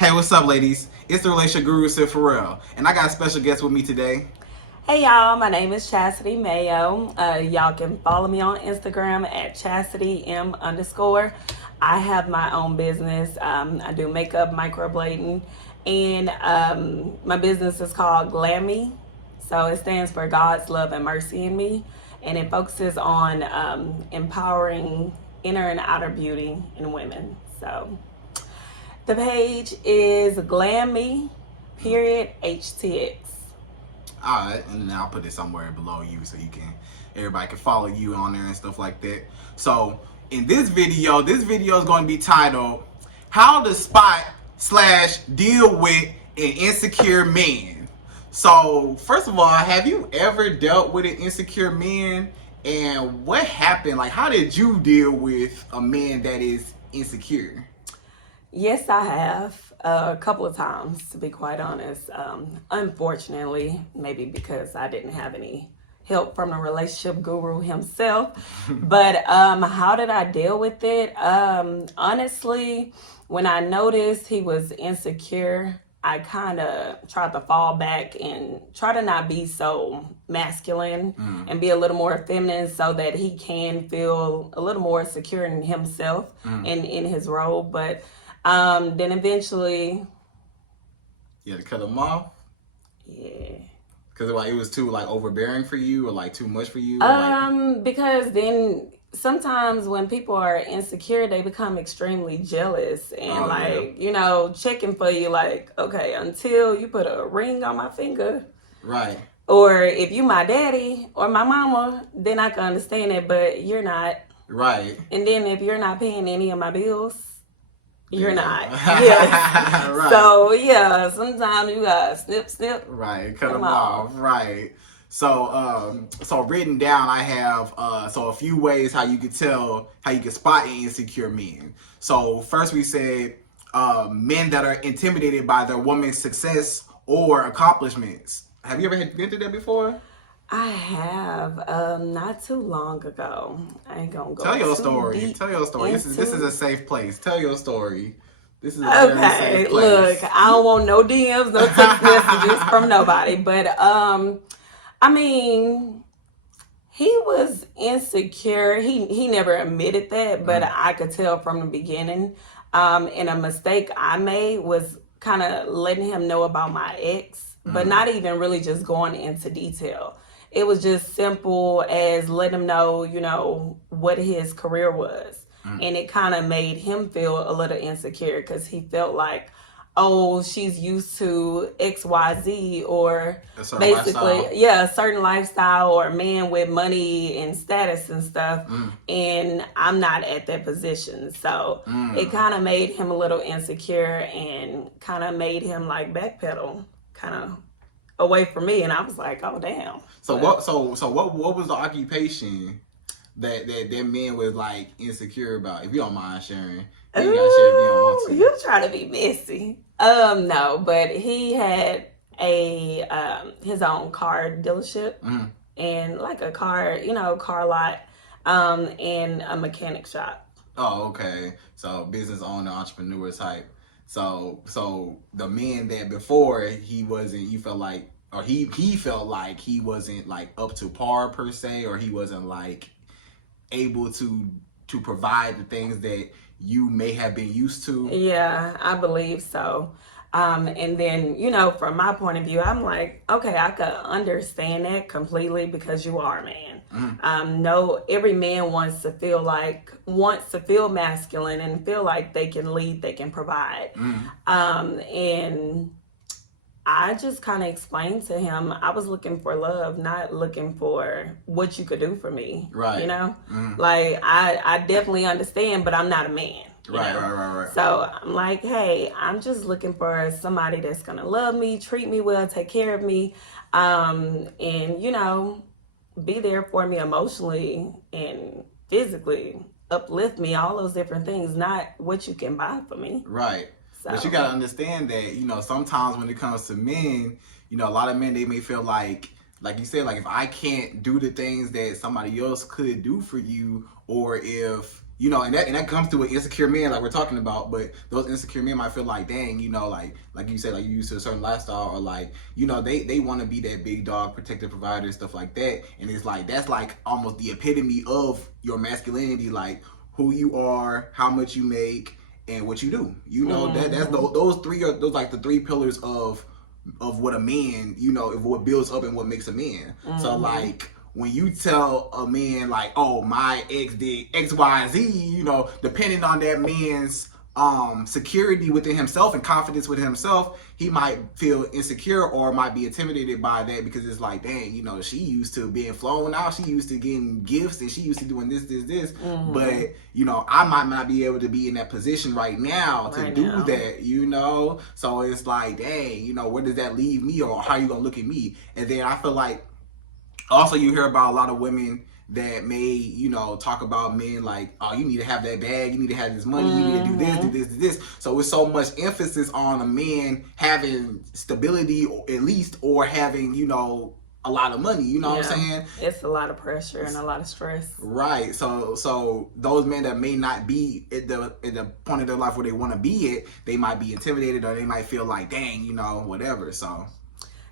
Hey, what's up, ladies? It's the relationship guru, Sid Pharrell, and I got a special guest with me today. Hey y'all, my name is Chassidy Mayo. Y'all can follow me on Instagram at ChassidyM_. I have my own business. I do makeup, microblading, and my business is called Glammy. So it stands for God's Love and Mercy in Me, and it focuses on empowering inner and outer beauty in women. So the page is Glammy, period, HTX. All right, and then I'll put it somewhere below you so everybody can follow you on there and stuff like that. So in this video is going to be titled "How to Spot slash Deal with an Insecure Man." So first of all, have you ever dealt with an insecure man, and what happened? Like, how did you deal with a man that is insecure? Yes, I have a couple of times, to be quite honest. Unfortunately, maybe because I didn't have any help from the relationship guru himself. But how did I deal with it? Honestly, when I noticed he was insecure, I kind of tried to fall back and try to not be so masculine and be a little more feminine so that he can feel a little more secure in himself and in his role. But then eventually, You had to cut him off. yeah. Because like it was too like overbearing for you, or like too much for you. Or, like... Because then sometimes when people are insecure, they become extremely jealous and checking for you. Like, okay, until you put a ring on my finger, right? Or if you my daddy or my mama, then I can understand it. But you're not, right? And then if you're not paying any of my bills. You're not. Yes. Right. So yeah, sometimes you gotta snip. Right. Cut them off. Right. So written down, I have a few ways how you could spot an insecure man. So first we said men that are intimidated by their woman's success or accomplishments. Have you ever been through that before? I have, not too long ago. I ain't gonna go. Tell your story. Tell your story. This is a safe place. Tell your story. This is a very safe place. Look, I don't want no DMs, no text messages from nobody. But I mean, he was insecure. He never admitted that, but I could tell from the beginning. And a mistake I made was kind of letting him know about my ex, but not even really just going into detail. It was just simple as letting him know, what his career was. And it kind of made him feel a little insecure because he felt like, oh, she's used to XYZ or basically, a certain lifestyle or a man with money and status and stuff. And I'm not at that position. So it kind of made him a little insecure and kind of made him like backpedal kind of away from me, and I was like, "Oh damn!" So what was the occupation that man was like insecure about? If you don't mind sharing, you gotta share if you don't want to. You try to be messy. No, but he had his own car dealership and like a car lot, and a mechanic shop. Oh, okay. So business owner, entrepreneur type. So the man that before he wasn't, you felt like, or he felt like he wasn't like up to par per se, or he wasn't like able to provide the things that you may have been used to. Yeah, I believe so. And then, from my point of view, I'm like, okay, I could understand that completely because you are a man. No, every man wants to feel masculine and feel like they can lead, they can provide. And I just kind of explained to him I was looking for love, not looking for what you could do for me. Right. Like I definitely understand, but I'm not a man. Right. So I'm like, hey, I'm just looking for somebody that's gonna love me, treat me well, take care of me, and be there for me emotionally and physically, uplift me, all those different things, not what you can buy for me. Right. So. But you gotta understand that, sometimes when it comes to men, a lot of men, they may feel like you said, like if I can't do the things that somebody else could do for you, or if you know, and that comes to an insecure man like we're talking about, but those insecure men might feel like, dang, you know, like you said, like you used to a certain lifestyle, or like, you know, they want to be that big dog, protective provider, stuff like that. And it's like, that's like almost the epitome of your masculinity, like who you are, how much you make, and what you do. You know, that's those like the three pillars of what a man, you know, of what builds up and what makes a man. So like, when you tell a man like, oh, my ex did X, Y, and Z, you know, depending on that man's security within himself and confidence within himself, he might feel insecure or might be intimidated by that, because it's like, dang, you know, she used to being flown out, she used to getting gifts, and she used to doing this. But, you know, I might not be able to be in that position right now to do that, you know? So it's like, dang, you know, where does that leave me, or how you gonna look at me? And then I feel like, also, you hear about a lot of women that may, you know, talk about men like, oh, you need to have that bag, you need to have this money, you need to do this. So it's so much emphasis on a man having stability, or at least, or having, you know, a lot of money, you know what I'm saying? It's a lot of pressure and a lot of stress. Right. So those men that may not be at the point of their life where they want to be at, they might be intimidated, or they might feel like, dang, you know, whatever. So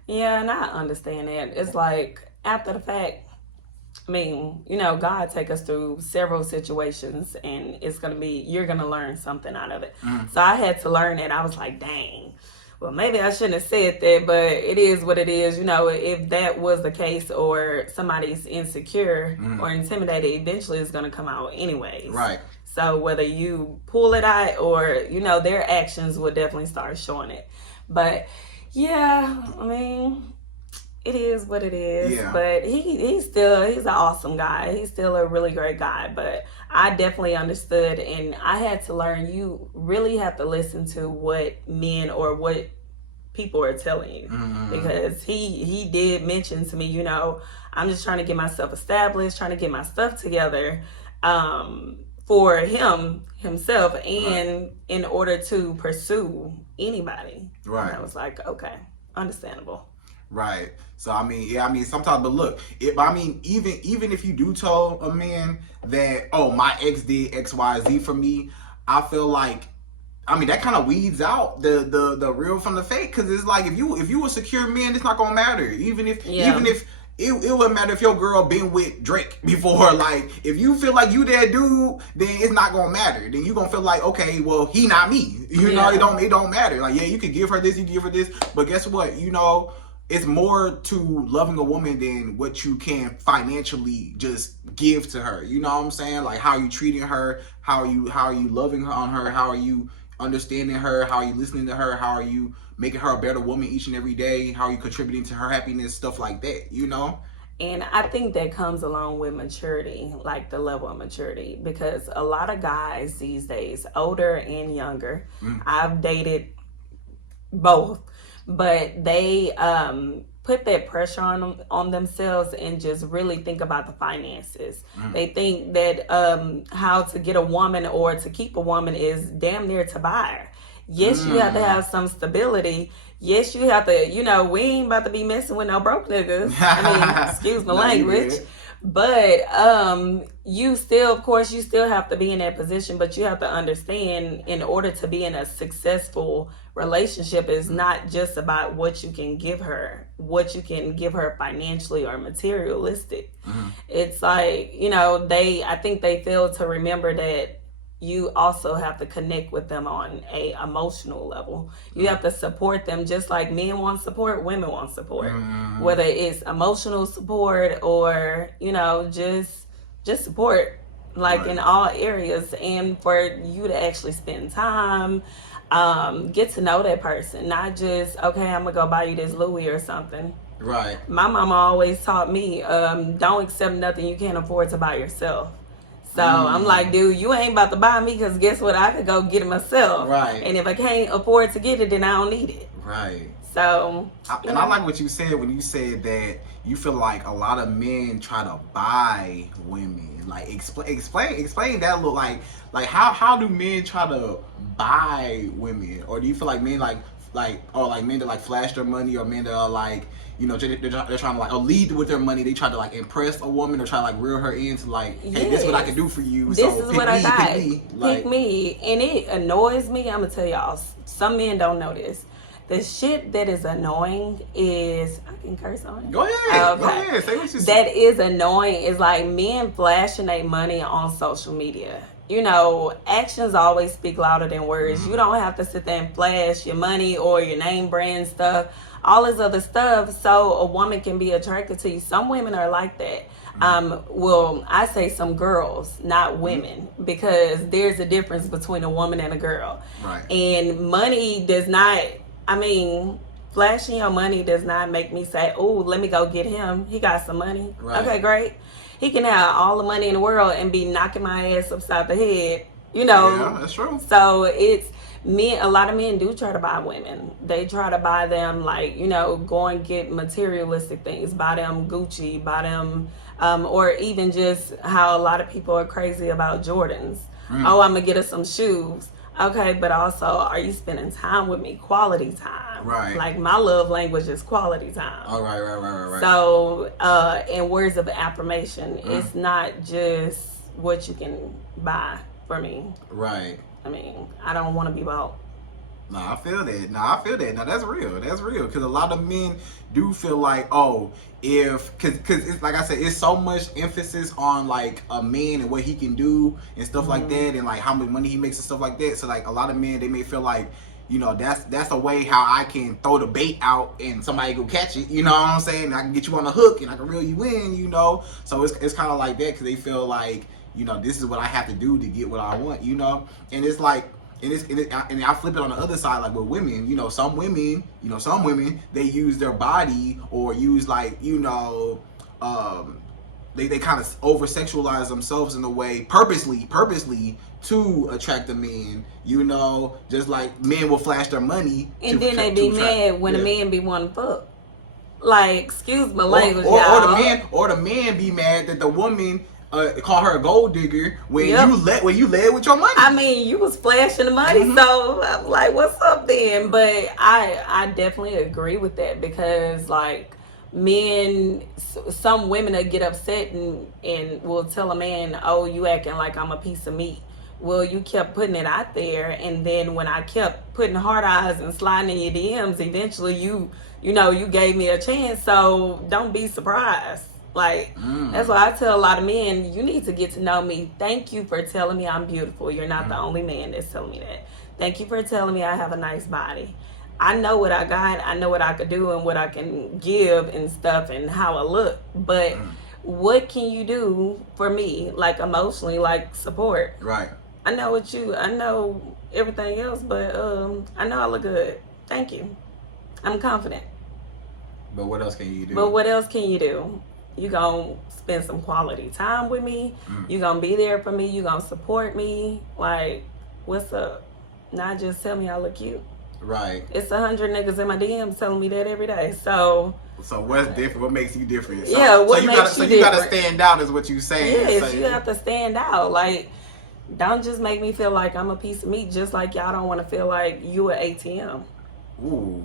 yeah, and I understand that. It's like, after the fact, I mean, you know, God take us through several situations, and you're going to learn something out of it. So I had to learn that. I was like, dang, well, maybe I shouldn't have said that, but it is what it is. You know, if that was the case, or somebody's insecure or intimidated, eventually it's going to come out anyways. Right. So whether you pull it out or, you know, their actions will definitely start showing it. But yeah, I mean, it is what it is. Yeah. But he's an awesome guy. He's still a really great guy. But I definitely understood, and I had to learn, you really have to listen to what men or what people are telling you. Because he did mention to me, you know, I'm just trying to get myself established, trying to get my stuff together for himself, and in order to pursue anybody. Right. And I was like, okay, understandable. Right. So I mean, sometimes, but look, even if you do tell a man that, oh, my ex did X, Y, Z for me, I feel like, I mean, that kind of weeds out the real from the fake, because it's like, if you a secure man, it's not gonna matter. Even if it wouldn't matter if your girl been with Drake before. Like, if you feel like you that dude, then it's not gonna matter. Then you gonna feel like, okay, well, he not me. You know, it don't matter. Like, yeah, you could give her this, you can give her this, but guess what? You know, it's more to loving a woman than what you can financially just give to her. You know what I'm saying? Like, how are you treating her? How are you loving her on her? How are you understanding her? How are you listening to her? How are you making her a better woman each and every day? How are you contributing to her happiness? Stuff like that, you know? And I think that comes along with maturity, like the level of maturity, because a lot of guys these days, older and younger, I've dated both, but they put that pressure on themselves and just really think about the finances. They think that how to get a woman or to keep a woman is damn near to buy her. Yes, you have to have some stability. Yes, you have to, you know, we ain't about to be messing with no broke niggas. I mean, excuse my language. But you still, of course, you still have to be in that position, but you have to understand, in order to be in a successful relationship, is not just about what you can give her financially or materialistic. It's like, you know, I think they fail to remember that you also have to connect with them on a emotional level. You have to support them just like men want support, women want support. Whether it's emotional support or, you know, just support, like in all areas. And for you to actually spend time, get to know that person, not just, okay, I'm gonna go buy you this Louis or something. Right. My mama always taught me, don't accept nothing you can't afford to buy yourself. So I'm like, dude, you ain't about to buy me, because guess what? I could go get it myself. Right. And if I can't afford to get it, then I don't need it. Right. So. I like what you said when you said that you feel like a lot of men try to buy women. Like, explain that a little. Like how do men try to buy women? Or do you feel like men like like men that like flash their money, or men that are like, you know, they're trying to like lead with their money. They try to like impress a woman, or try to like reel her into like, hey, this is what I can do for you. This So is what I got. pick me. And it annoys me. I'm gonna tell y'all, some men don't know this. The shit that is annoying is, I can curse on it. Go ahead. Go ahead. Say what you say. That is annoying is like men flashing their money on social media. You know, actions always speak louder than words. You don't have to sit there and flash your money or your name brand stuff, all this other stuff, so a woman can be attracted to you. Some women are like that. Well, I say some girls, not women, because there's a difference between a woman and a girl. Right. And money does not, flashing your money does not make me say, oh, let me go get him. He got some money. Right. Okay, great. He can have all the money in the world and be knocking my ass upside the head, you know. Yeah, that's true. So it's men. A lot of men do try to buy women. They try to buy them, like, you know, go and get materialistic things, buy them Gucci, buy them, or even just how a lot of people are crazy about Jordans. Oh, I'm gonna get her some shoes. Okay, but also, are you spending time with me? Quality time. Right. Like, my love language is quality time. Oh, right. So, in words of affirmation, it's not just what you can buy for me. Right. I mean, I don't want to be bought. No, I feel that. Now, that's real. That's real. Because a lot of men do feel like, oh, because it's like I said, it's so much emphasis on like a man and what he can do and stuff like that, and like how much money he makes and stuff like that. So like a lot of men, they may feel like, you know, that's a way how I can throw the bait out and somebody go catch it. You know what I'm saying? I can get you on the hook and I can reel you in. You know, so it's kind of like that, because they feel like, you know, this is what I have to do to get what I want. You know, and it's like. And I flip it on the other side, like with women, you know, some women, they use their body, or use like, you know, they kind of over sexualize themselves in a way purposely to attract a man, you know, just like men will flash their money. And then they be mad when a man be wanting to fuck. Like, excuse my language, y'all. Or the man be mad that the woman call her a gold digger when you led with your money. I mean, you was flashing the money, so I'm like, what's up then? But I definitely agree with that, because like men, some women will get upset and will tell a man, oh, you acting like I'm a piece of meat. Well, you kept putting it out there, and then when I kept putting hard eyes and sliding in your DMs, eventually you gave me a chance. So don't be surprised. Like, that's why I tell a lot of men, you need to get to know me. Thank you for telling me I'm beautiful. You're not the only man that's telling me that. Thank you for telling me I have a nice body. I know what I got. I know what I could do and what I can give and stuff and how I look. But what can you do for me, like emotionally, like support? Right. I know everything else, but I know I look good. Thank you. I'm confident. But what else can you do? You gonna spend some quality time with me. You gonna be there for me. You gonna support me. Like, what's up? Not just tell me I look cute. Right. It's 100 niggas in my DMs telling me that every day. So what's different? What makes you different? So you gotta stand out, is what you saying. Yes, you have to stand out. Like, don't just make me feel like I'm a piece of meat, just like y'all don't want to feel like you an ATM. Ooh.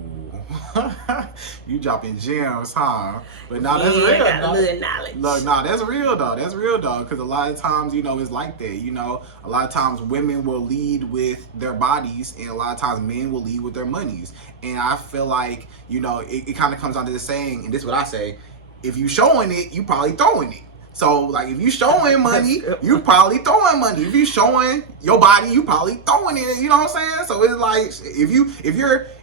You dropping gems, huh? But no, that's real. Good knowledge. Look, no, that's real though. Because a lot of times, you know, it's like that. You know, a lot of times women will lead with their bodies, and a lot of times men will lead with their monies. And I feel like, you know, it kind of comes down to the saying, and this is what I say: if you showing it, you probably throwing it. So, like, if you showing money, you probably throwing money. If you showing your body, you probably throwing it. You know what I'm saying? So it's like,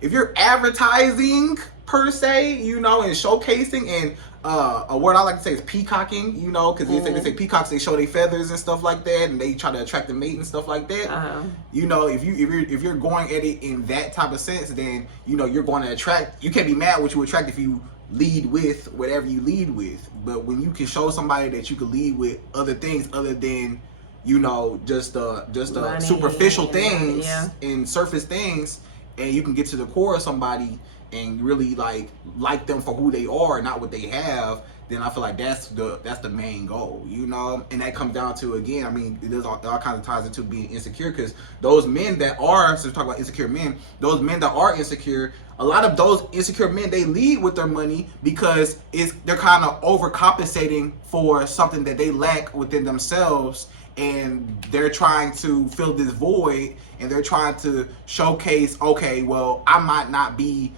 if you're advertising per se, you know, and showcasing, and a word I like to say is peacocking, you know, because they say peacocks, they show their feathers and stuff like that, and they try to attract the mate and stuff like that. You know, if you're going at it in that type of sense, then you know you're going to attract. You can't be mad what you attract if you lead with whatever you lead with. But when you can show somebody that you can lead with other things other than, you know, just money, superficial things and surface things, and you can get to the core of somebody and really like them for who they are, not what they have, then I feel like that's the main goal, you know. And that comes down to, again, I mean, there's all kinds of ties into being insecure, because those men that are, so talk about insecure men, those men that are insecure, a lot of those insecure men, they lead with their money because they're kind of overcompensating for something that they lack within themselves, and they're trying to fill this void, and they're trying to showcase, okay, well, I might not be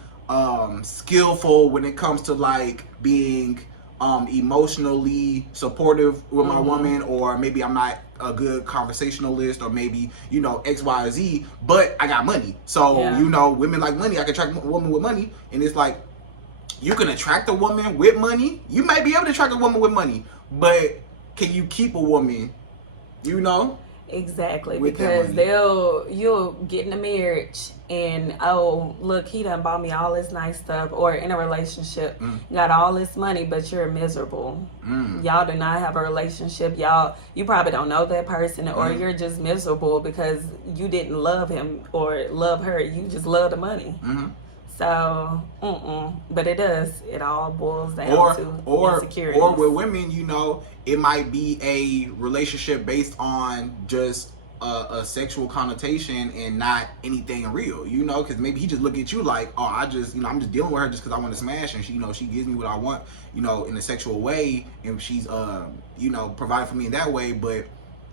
skillful when it comes to like being emotionally supportive with my woman, or maybe I'm not a good conversationalist, or maybe, you know, X, Y, or Z, but I got money. So, you know, women like money. I can attract a woman with money. And it's like, you can attract a woman with money. You might be able to attract a woman with money, but can you keep a woman, you know? Exactly, because you'll get in a marriage and, oh, look, he done bought me all this nice stuff, or in a relationship, you got all this money, but you're miserable. Y'all do not have a relationship. You probably don't know that person, or you're just miserable because you didn't love him or love her. You just love the money. So, but it all boils down to insecurity. Or with women, you know, it might be a relationship based on just a sexual connotation and not anything real, you know, because maybe he just look at you like, oh, I'm just dealing with her just because I want to smash, and she, you know, she gives me what I want, you know, in a sexual way, and she's, you know, providing for me in that way, but,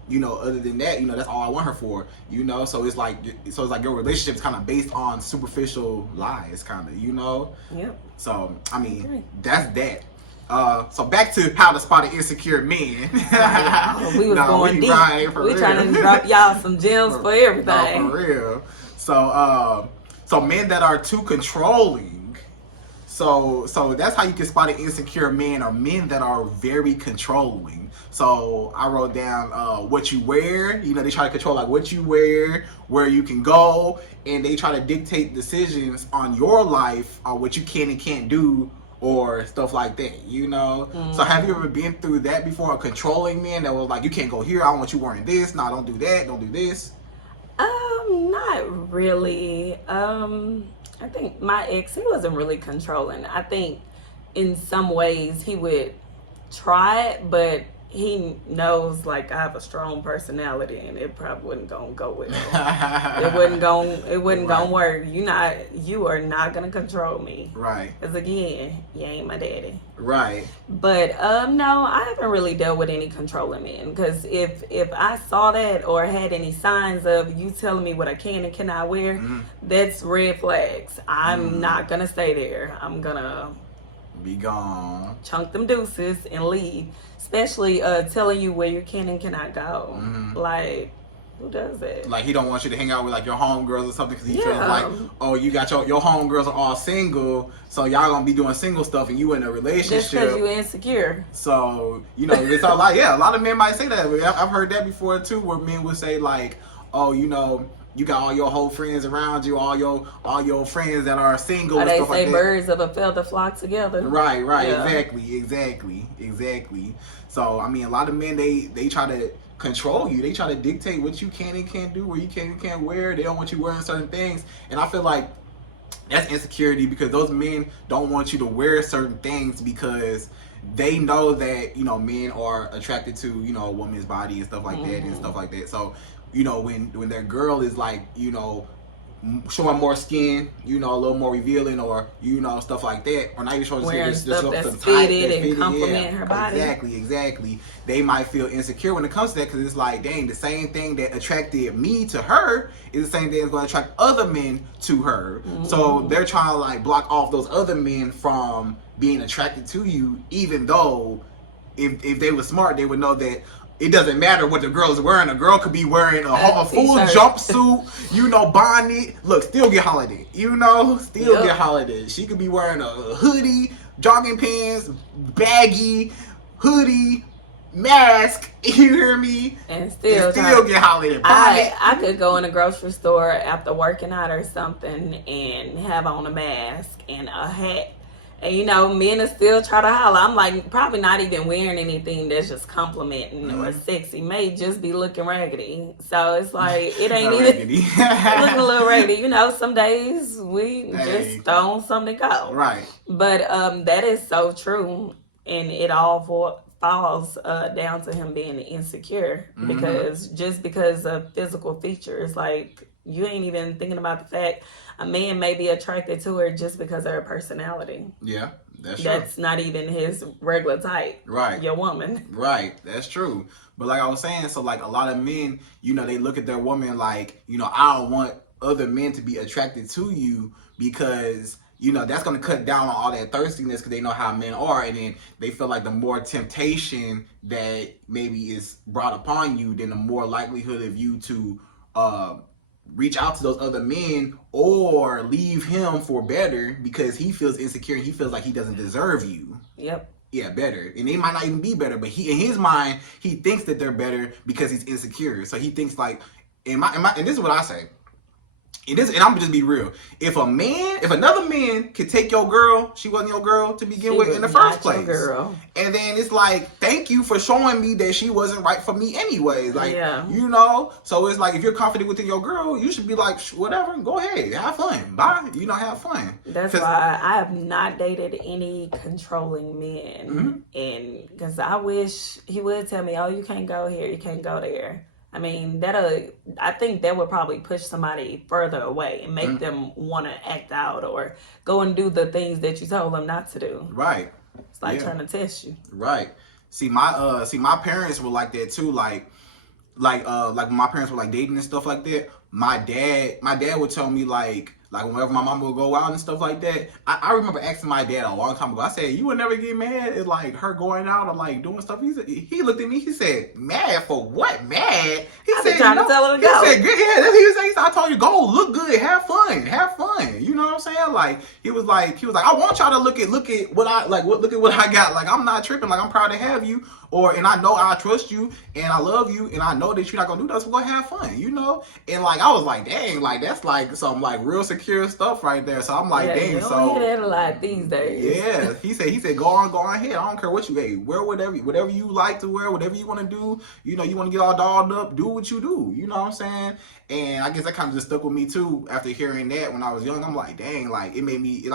you know, other than that, you know, that's all I want her for, you know. So it's like your relationship is kind of based on superficial lies, kind of, you know. Yep. So I mean, that's that. So back to how to spot an insecure man. We was going deep. We trying to drop y'all some gems for everything. No, for real. So men that are too controlling. So that's how you can spot an insecure man, or men that are very controlling. So I wrote down what you wear. You know, they try to control like what you wear, where you can go, and they try to dictate decisions on your life, on what you can and can't do, or stuff like that, you know. So have you ever been through that before? A controlling man that was like, you can't go here, I don't want you wearing this, no, don't do that, don't do this. Not really. I think my ex, he wasn't really controlling. I think in some ways he would try it, but he knows like I have a strong personality, and it probably wasn't gonna go well. It wasn't gonna work. You are not gonna control me. Right. Because again, you ain't my daddy. Right. But no, I haven't really dealt with any controlling men, because if I saw that or had any signs of you telling me what I can and cannot wear, that's red flags. I'm not gonna stay there. I'm gonna be gone, chunk them deuces, and leave. Especially telling you where you can and cannot go. Like, who does that? Like, he don't want you to hang out with like your homegirls or something, because he feels like, oh, you got your homegirls are all single, so y'all gonna be doing single stuff, and you in a relationship. Just because you insecure. So, you know, it's all like, a lot of men might say that. I've heard that before too, where men would say like, oh, you know, you got all your whole friends around you, all your friends that are single. Or and they stuff say like birds of a feather flock together. Right, exactly. So I mean, a lot of men they try to control you. They try to dictate what you can and can't do, where you can and can't wear. They don't want you wearing certain things, and I feel like that's insecurity, because those men don't want you to wear certain things because they know that, you know, men are attracted to, you know, a woman's body and stuff like that and stuff like that. So, you know, when their girl is like, you know, showing more skin, you know, a little more revealing, or, you know, stuff like that, or not even showing wearing skin, stuff that's fitted and compliment her body. Exactly. They might feel insecure when it comes to that, because it's like, dang, the same thing that attracted me to her is the same thing that's going to attract other men to her. So they're trying to like block off those other men from being attracted to you, even though if they were smart, they would know that it doesn't matter what the girl's wearing. A girl could be wearing a full jumpsuit, you know, bonnet. Look, still get holiday. You know, still get holiday. She could be wearing a hoodie, jogging pants, baggy, hoodie, mask. You hear me? And still get holiday. I could go in a grocery store after working out or something and have on a mask and a hat And you know, men are still try to holler. I'm like, probably not even wearing anything that's just complimenting or sexy. May just be looking raggedy. So it's like it ain't even looking a little raggedy. You know, some days we just throw on something to go. Right. But that is so true, and it all falls down to him being insecure because just because of physical features, like you ain't even thinking about the fact a man may be attracted to her just because of her personality. Yeah, that's true. That's not even his regular type. Right. Your woman. Right. That's true. But like I was saying, so like a lot of men, you know, they look at their woman like, you know, I don't want other men to be attracted to you because, you know, that's going to cut down on all that thirstiness because they know how men are. And then they feel like the more temptation that maybe is brought upon you, then the more likelihood of you to reach out to those other men or leave him for better because he feels insecure and he feels like he doesn't deserve you. Yep. Yeah, better. And they might not even be better, but he, in his mind, he thinks that they're better because he's insecure. So he thinks like, and this is what I say. And I'm gonna just be real. If another man could take your girl, she wasn't your girl to begin with in the first place. Girl. And then it's like, thank you for showing me that she wasn't right for me anyways. Like, you know, so it's like if you're confident within your girl, you should be like, whatever, go ahead, have fun, bye. You know, have fun. That's why I have not dated any controlling men, and because I wish he would tell me, oh, you can't go here, you can't go there. I mean, I think that would probably push somebody further away and make them want to act out or go and do the things that you told them not to do. Right. It's like trying to test you. Right. See, my parents were like that too. Like when my parents were like dating and stuff like that. My dad would tell me like whenever my mom would go out and stuff like that, I remember asking my dad a long time ago. I said, "You would never get mad at like her going out or like doing stuff." He looked at me. He said, "Mad for what? Mad?" He said, trying to tell him to go. He said, "Yeah." He said, "I told you go, look good, have fun." You know what I'm saying? Like he was like, "I want y'all to look at what I like. Look at what I got. Like I'm not tripping. Like I'm proud to have you." And I know I trust you and I love you and I know that you're not gonna do that, so go have fun, you know? And like I was like, dang, like that's like some like real secure stuff right there. So I'm like, dang, you so don't hear that a lot these days. Yeah. He said, go on ahead. I don't care what you wear whatever you like to wear, whatever you wanna do, you know, you wanna get all dolled up, do what you do, you know what I'm saying? And I guess that kind of just stuck with me too after hearing that when I was young. I'm like, dang, like it made me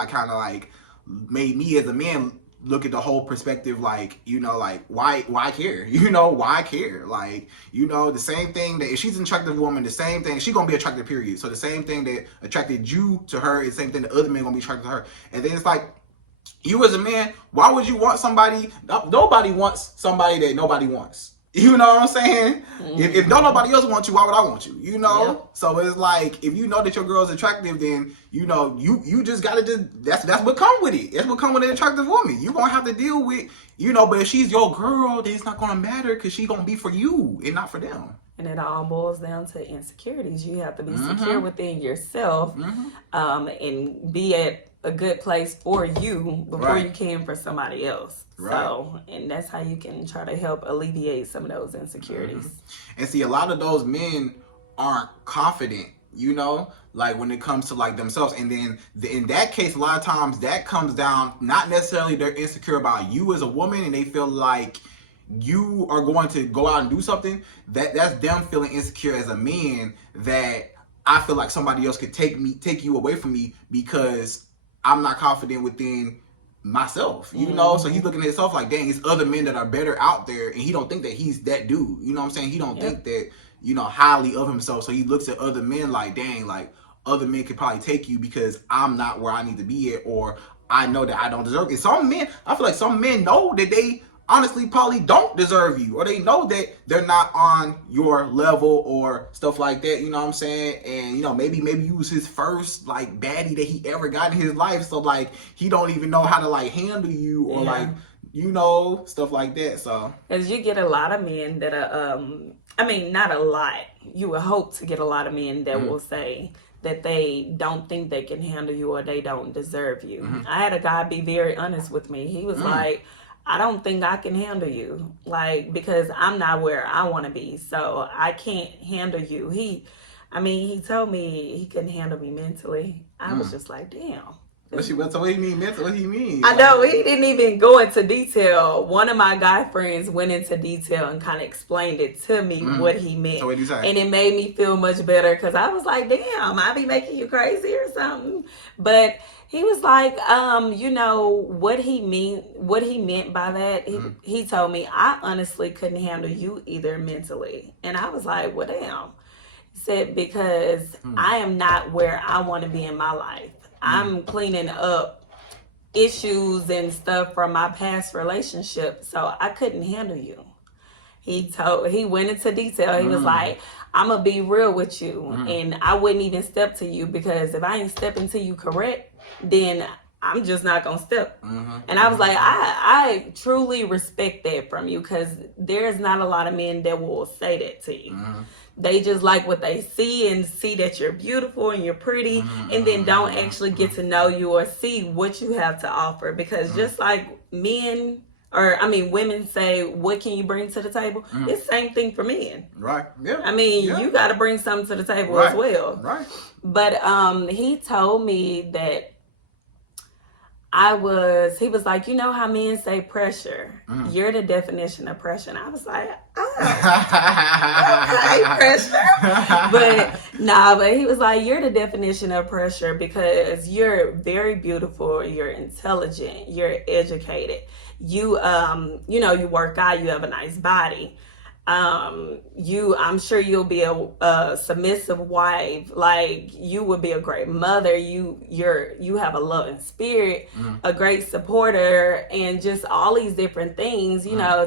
made me as a man look at the whole perspective, like, you know, like why care? You know, why care? Like, you know, the same thing that if she's an attractive woman, the same thing, she's gonna be attractive, period. So the same thing that attracted you to her is the same thing that other men gonna be attracted to her. And then it's like, you as a man, why would you want somebody? Nobody wants somebody that nobody wants. You know what I'm saying? If don't nobody else want you, why would I want you? You know? Yep. So it's like, if you know that your girl's attractive, then, you know, you just gotta that's what come with it. That's what come with an attractive woman. You're gonna have to deal with, you know, but if she's your girl, then it's not gonna matter because she's gonna be for you and not for them. And it all boils down to insecurities. You have to be secure within yourself and be at a good place for you before you can for somebody else. Right. So, and that's how you can try to help alleviate some of those insecurities. And see, a lot of those men aren't confident, you know, like when it comes to like themselves. And then in that case, a lot of times that comes down, not necessarily they're insecure about you as a woman and they feel like you are going to go out and do something. That's them feeling insecure as a man, that I feel like somebody else could take you away from me because I'm not confident within myself, you know? So he's looking at himself like, dang, it's other men that are better out there, and he don't think that he's that dude, you know what I'm saying? He don't think that, you know, highly of himself. So he looks at other men like, dang, like other men could probably take you because I'm not where I need to be at, or I know that I don't deserve it. Some men, I feel like some men know that they honestly probably don't deserve you, or they know that they're not on your level or stuff like that, you know what I'm saying? And, you know, maybe you was his first like baddie that he ever got in his life, so like he don't even know how to like handle you or like, you know, stuff like that. So as you get a lot of men that are I mean, not a lot, you would hope to get a lot of men that will say that they don't think they can handle you or they don't deserve you. I had a guy be very honest with me. He was like, I don't think I can handle you, like, because I'm not where I want to be, so I can't handle you. He told me he couldn't handle me mentally. I was just like, damn. So what do you mean mental? What do you mean? I know he didn't even go into detail. One of my guy friends went into detail and kind of explained it to me what he meant. So what did you say? And it made me feel much better because I was like, damn, I be making you crazy or something. But he was like, you know, what he meant by that, he told me, I honestly couldn't handle you either mentally. And I was like, well, damn. He said, because I am not where I want to be in my life. I'm cleaning up issues and stuff from my past relationship, so I couldn't handle you. He went into detail. He was like, I'm gonna be real with you, and I wouldn't even step to you because if I ain't stepping to you correct, then I'm just not gonna step. And I was like, I truly respect that from you because there's not a lot of men that will say that to you. They just like what they see and see that you're beautiful and you're pretty and then don't actually get to know you or see what you have to offer. Because just like women say, what can you bring to the table? It's the same thing for men. Right. Yeah. I mean, you got to bring something to the table as well. Right. But he told me that he was like, you know how men say pressure? You're the definition of pressure. And I was like, okay, pressure. But he was like, you're the definition of pressure because you're very beautiful, you're intelligent, you're educated. You, you work out, you have a nice body. I'm sure you'll be a submissive wife. Like you would be a great mother. You have a loving spirit, a great supporter, and just all these different things,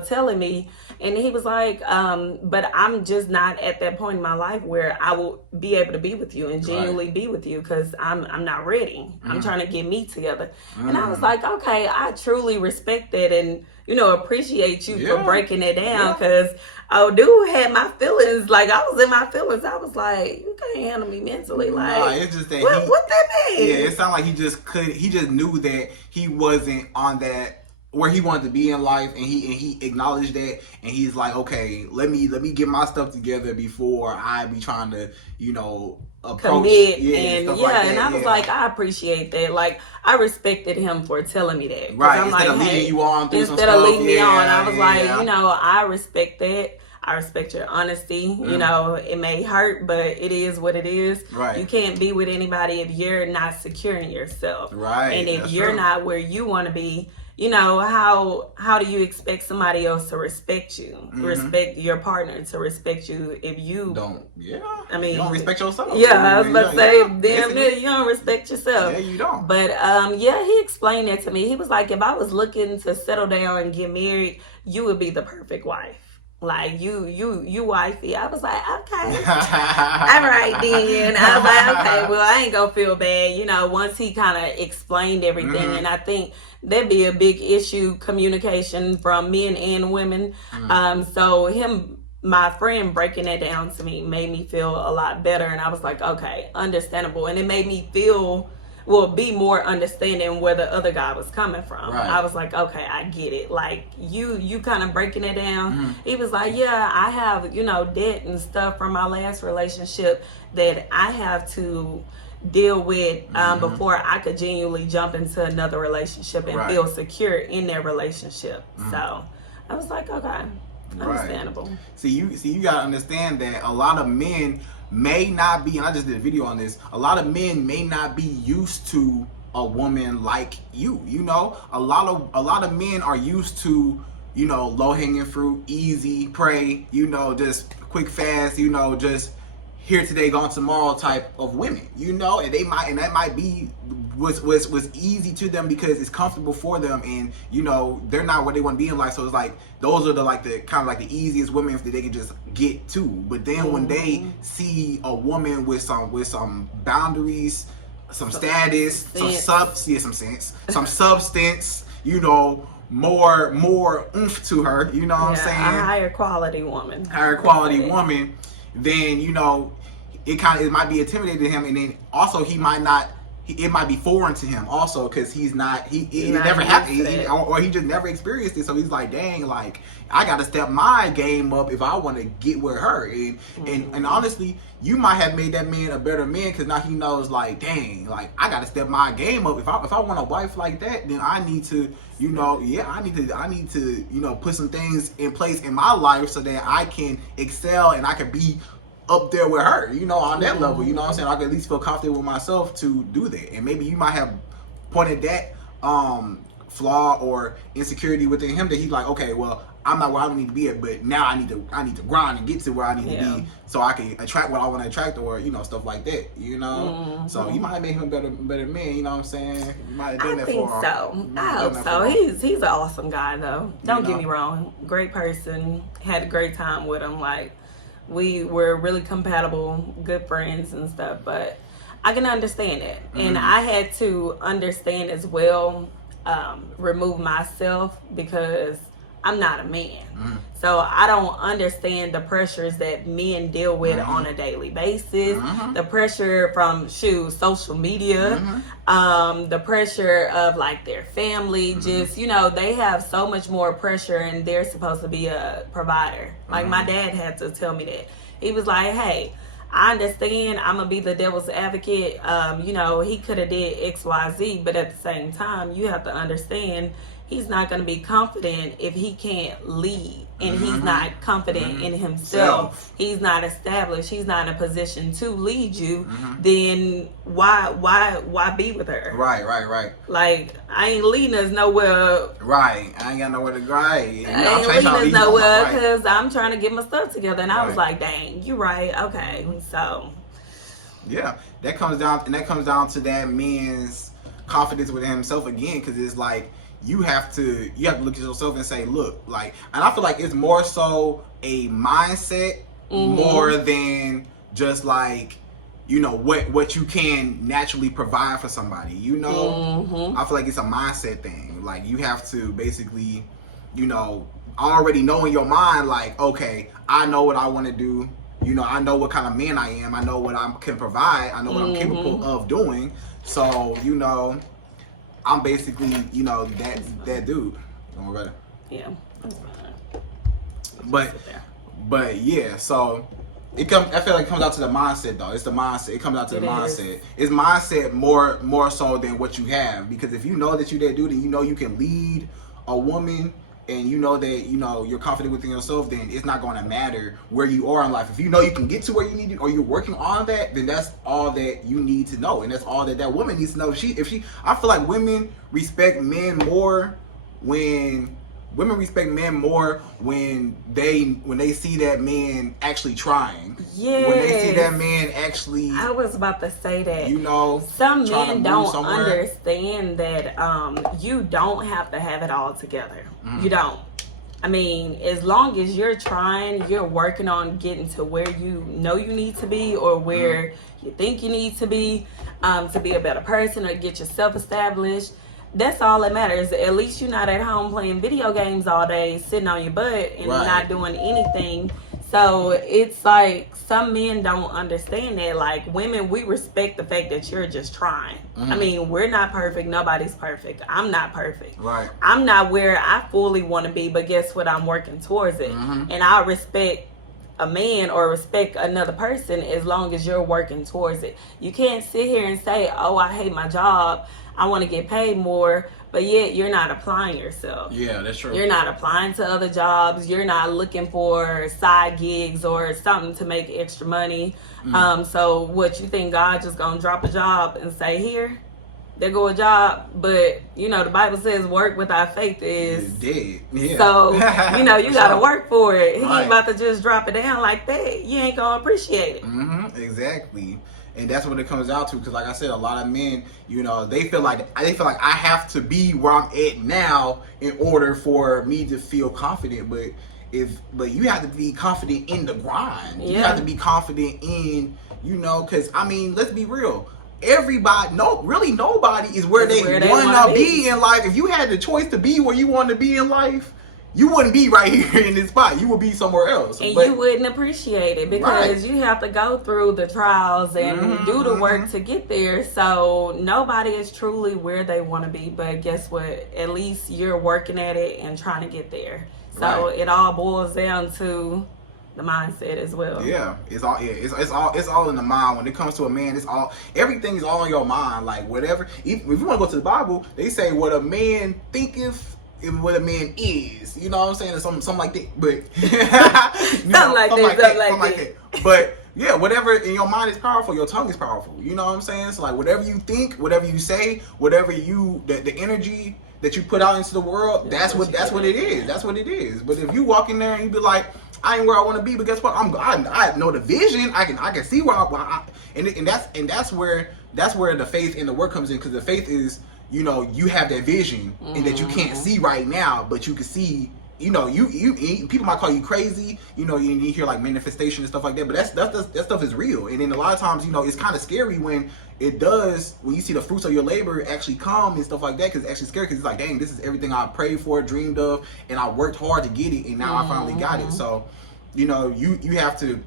telling me. And he was like, but I'm just not at that point in my life where I will be able to be with you and genuinely be with you because I'm not ready. I'm trying to get me together. And I was like, okay, I truly respect that and, appreciate you for breaking it down because dude had my feelings. Like I was in my feelings. I was like, you can't handle me mentally. Like, it's just that what that mean? Yeah, it sounded like he just knew that he wasn't on that where he wanted to be in life, and he acknowledged that, and he's like, okay, let me get my stuff together before I be trying to, approach commit and I was like, I appreciate that. Like I respected him for telling me that. Right, I'm instead like, of leading you on through instead of leading me on, I was like, yeah. I respect that. I respect your honesty. It may hurt, but it is what it is. Right. You can't be with anybody if you're not secure in yourself. Right. And if you're not where you want to be, how do you expect somebody else to respect you? Respect your partner to respect you if you don't. Yeah. I mean, you don't respect yourself. Yeah, I was about to say, damn near you don't respect yourself. Yeah, you don't. But he explained that to me. He was like, if I was looking to settle down and get married, you would be the perfect wife. Like you wifey. I was like, okay. All right then. I was like, okay, well, I ain't gonna feel bad, once he kind of explained everything. And I think that'd be a big issue, communication from men and women. So my friend breaking that down to me made me feel a lot better. And I was like, okay, understandable. And it made me be more understanding where the other guy was coming from. Right. I was like, okay, I get it. Like you kind of breaking it down. He was like, yeah, I have, debt and stuff from my last relationship that I have to deal with before I could genuinely jump into another relationship and feel secure in that relationship. So I was like, okay, understandable. Right. See, you gotta understand that a lot of men may not be, and I just did a video on this, a lot of men may not be used to a woman like you. A lot of men are used to, low-hanging fruit, easy, prey, just quick, fast, just here today, gone tomorrow type of women, and that might be was easy to them because it's comfortable for them, and they're not where they want to be in life. So it's like those are the kind of the easiest women that they can just get to. But then when they see a woman with some boundaries, some status, some sense, some substance, more oomph to her, what I'm saying? A higher quality woman. Then it might be intimidating to him, and then also he might not it might be foreign to him also, because he not never used happened, to that. or he just never experienced it. So he's like, dang, like I got to step my game up if I want to get with her. And honestly, you might have made that man a better man, because now he knows, like, dang, like I got to step my game up. If I want a wife like that, then I need to, you know, I need to, you know, put some things in place in my life so that I can excel and I can be up there with her, you know, on that level, you know what I'm saying? I can at least feel confident with myself to do that. And maybe you might have pointed that flaw or insecurity within him that he's like, okay, well, I'm not where I need to be at, but now I need to grind and get to where I need to be so I can attract what I want to attract, or, you know, stuff like that, you know? So you might have made him a better man, you know what I'm saying? You might have done that for him. I hope so. He's an awesome guy, though. Don't get me wrong. Great person. Had a great time with him. Like, we were really compatible, good friends and stuff, but I can understand it. And I had to understand as well, remove myself, because I'm not a man. So I don't understand the pressures that men deal with on a daily basis. The pressure from social media, the pressure of like their family, just, you know, they have so much more pressure, and they're supposed to be a provider. Like my dad had to tell me that. He was like, hey, I understand I'm gonna be the devil's advocate. You know, he could have did XYZ, but at the same time, you have to understand he's not going to be confident if he can't lead, and he's not confident in himself. He's not established. He's not in a position to lead you. Then why be with her? Right. Like, I ain't leading us nowhere. Right. I ain't got nowhere to go. Right. I ain't leading us nowhere because I'm trying to get my stuff together. And I was like, dang, you right. Okay. So. Yeah. That comes down to that man's confidence within himself again, because it's like, you have to look at yourself and say, look, like, and I feel like it's more so a mindset more than just like, you know, what you can naturally provide for somebody, you know. I feel like it's a mindset thing. Like, you have to basically, you know, already know in your mind, like, okay, I know what I want to do, you know, I know what kind of man I am, I know what I can provide, I know what I'm capable of doing. So, you know, I'm basically, you know, that dude. Don't worry about it. Yeah. But yeah, so I feel like it comes out to the mindset, though. It's the mindset. It comes out to the mindset. It's mindset more so than what you have, because if you know that you that dude and you know you can lead a woman, and you know that, you know, you're confident within yourself, then it's not going to matter where you are in life. If you know you can get to where you need to, or you're working on that, then that's all that you need to know, and that's all that woman needs to know. I feel like women respect men more when they see that man actually trying. Yeah. When they see that man actually. I was about to say that. You know, some men don't understand that you don't have to have it all together. You don't. I mean, as long as you're trying, you're working on getting to where you know you need to be, or where you think you need to be a better person, or get yourself established. That's all that matters. At least you're not at home playing video games all day, sitting on your butt and not doing anything. So it's like, some men don't understand that. Like, women, we respect the fact that you're just trying. I mean, we're not perfect. Nobody's perfect. I'm not perfect. Right. I'm not where I fully want to be, but guess what? I'm working towards it. And I respect a man or respect another person as long as you're working towards it. You can't sit here and say, oh, I hate my job, I want to get paid more, but yet you're not applying yourself. Yeah, that's true. You're not applying to other jobs. You're not looking for side gigs or something to make extra money. So what, you think God just gonna drop a job and say, here, there go a job? But, you know, the Bible says work without faith is dead. Yeah. So, you know, you gotta work for it. He Right. ain't about to just drop it down like that. You ain't gonna appreciate it. Exactly. And that's what it comes out to, because like I said, a lot of men, you know, they feel like I have to be where I'm at now in order for me to feel confident. But you have to be confident in the grind. You have to be confident in, you know, because I mean, let's be real. Nobody is where they want to be in life. If you had the choice to be where you want to be in life, you wouldn't be right here in this spot. You would be somewhere else. And but, you wouldn't appreciate it because you have to go through the trials and do the work to get there. So nobody is truly where they want to be. But guess what? At least you're working at it and trying to get there. So it all boils down to the mindset as well. Yeah, it's all in the mind. When it comes to a man, everything is all in your mind. Like whatever. If you want to go to the Bible, they say what a man thinketh and what a man is. You know what I'm saying? Or something like that. But something like that. But yeah, whatever in your mind is powerful, your tongue is powerful. You know what I'm saying? So like whatever you think, whatever you say, whatever the energy that you put out into the world, that's what it is. That's what it is. But if you walk in there and you be like, I ain't where I want to be, but guess what? I know the vision. I can see where that's where the faith and the work comes in, because the faith is, you know, you have that vision and that you can't see right now, but you can see. You know, you people might call you crazy. You know, you hear like manifestation and stuff like that, but that stuff is real. And then a lot of times, you know, it's kind of scary when you see the fruits of your labor actually come and stuff like that, because it's actually scary, because it's like, dang, this is everything I prayed for, dreamed of, and I worked hard to get it, and now I finally got it. So, you know, you have to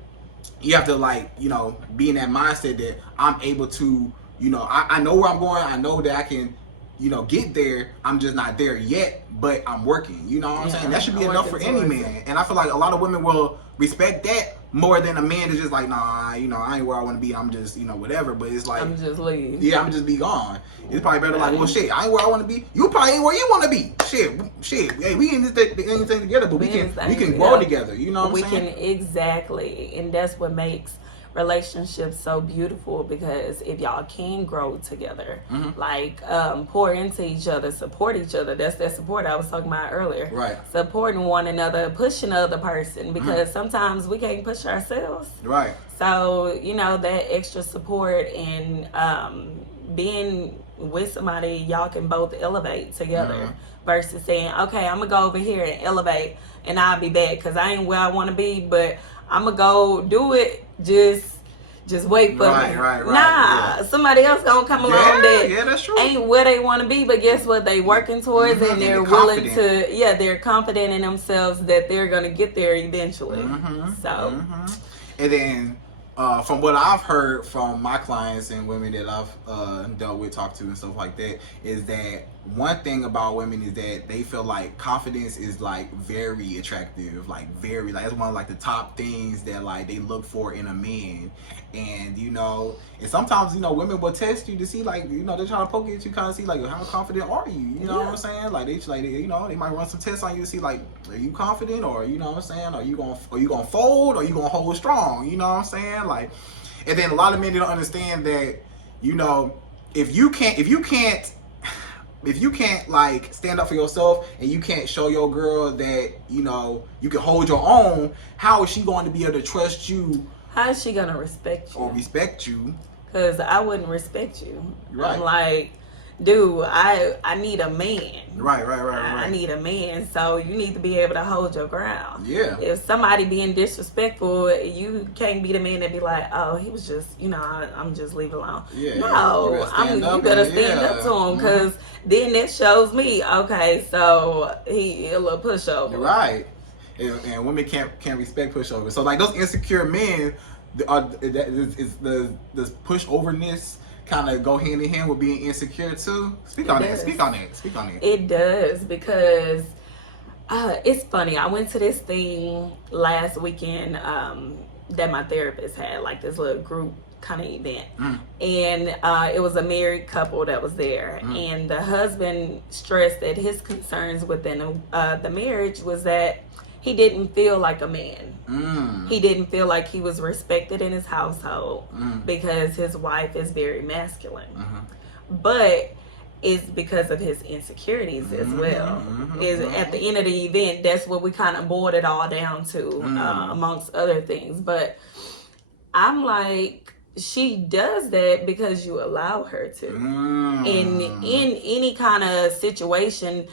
like, you know, be in that mindset that I'm able to, you know, I know where I'm going. I know that I can, you know, get there. I'm just not there yet, but I'm working. You know what I'm saying? That should be enough for any man. And I feel like a lot of women will respect that more than a man that's just like, nah, you know, I ain't where I want to be. I'm just, you know, whatever. But it's like, I'm just leaving. Yeah, I'm just be gone. It's probably better like, well, shit, I ain't where I want to be. You probably ain't where you want to be. Shit. Hey, we in this anything together, but we can grow together. You know what I'm saying? Exactly, and that's what makes relationships so beautiful, because if y'all can grow together, like pour into each other, support each other. That's that support I was talking about earlier. Right. Supporting one another, pushing the other person, because sometimes we can't push ourselves. Right. So, you know, that extra support and being with somebody y'all can both elevate together, versus saying, okay, I'm gonna go over here and elevate and I'll be back because I ain't where I want to be, but I'm gonna go do it. Just wait for me. Nah, somebody else gonna come along that's true. Ain't where they want to be, but guess what? They working towards it, and they're willing to. Yeah, they're confident in themselves that they're gonna get there eventually. And then, from what I've heard from my clients and women that I've dealt with, talked to, and stuff like that, is that one thing about women is that they feel like confidence is like very attractive, like that's one of like the top things that like they look for in a man. And you know, and sometimes, you know, women will test you to see, like, you know, they're trying to poke at you, kind of see like, how confident are you? You know what I'm saying? Like you know, they might run some tests on you to see like, are you confident, or you know what I'm saying? Are you gonna fold, or you gonna hold strong? You know what I'm saying? Like, and then a lot of men, they don't understand that, you know, if you can't like stand up for yourself, and you can't show your girl that, you know, you can hold your own, how is she going to be able to trust you? How is she gonna respect you? Or respect you? Because I wouldn't respect you. Right. I'm like, dude, I need a man. Right. I need a man, so you need to be able to hold your ground. Yeah. If somebody being disrespectful, you can't be the man that be like, oh, he was just, you know, I'm just leave it alone. Yeah. No, you better stand up to him, because then that shows me, okay, so he a little pushover. Right. And women can't respect pushovers. So like those insecure men, the pushoverness kind of go hand in hand with being insecure too. Speak on that. It does, because it's funny. I went to this thing last weekend that my therapist had, like this little group kind of event, and it was a married couple that was there, and the husband stressed that his concerns within the marriage was that he didn't feel like a man. He didn't feel like he was respected in his household because his wife is very masculine. But it's because of his insecurities as well. At the end of the event, that's what we kind of boiled it all down to, amongst other things. But I'm like, she does that because you allow her to. In any kind of situation,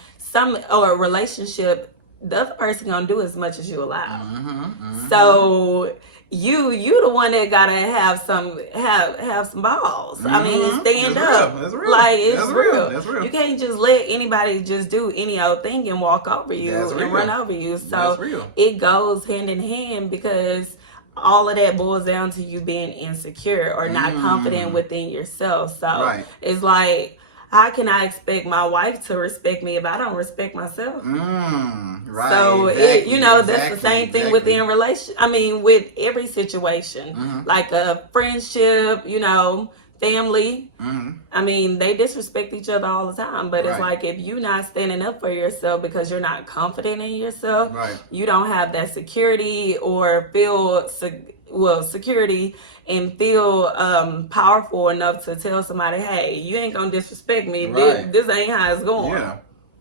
or relationship, the other person gonna do as much as you allow. So you the one that gotta have some balls. I mean, stand up. That's real. Like, it's That's real. That's real. You can't just let anybody just do any old thing and walk over you and run over you. So it goes hand in hand, because all of that boils down to you being insecure or not confident within yourself. So it's like, how can I expect my wife to respect me if I don't respect myself? Right. So exactly, that's the same thing within with every situation, like a friendship, family. I mean, they disrespect each other all the time, but it's like, if you're not standing up for yourself because you're not confident in yourself, you don't have that security or feel security and feel powerful enough to tell somebody, hey, you ain't gonna disrespect me. This ain't how it's going.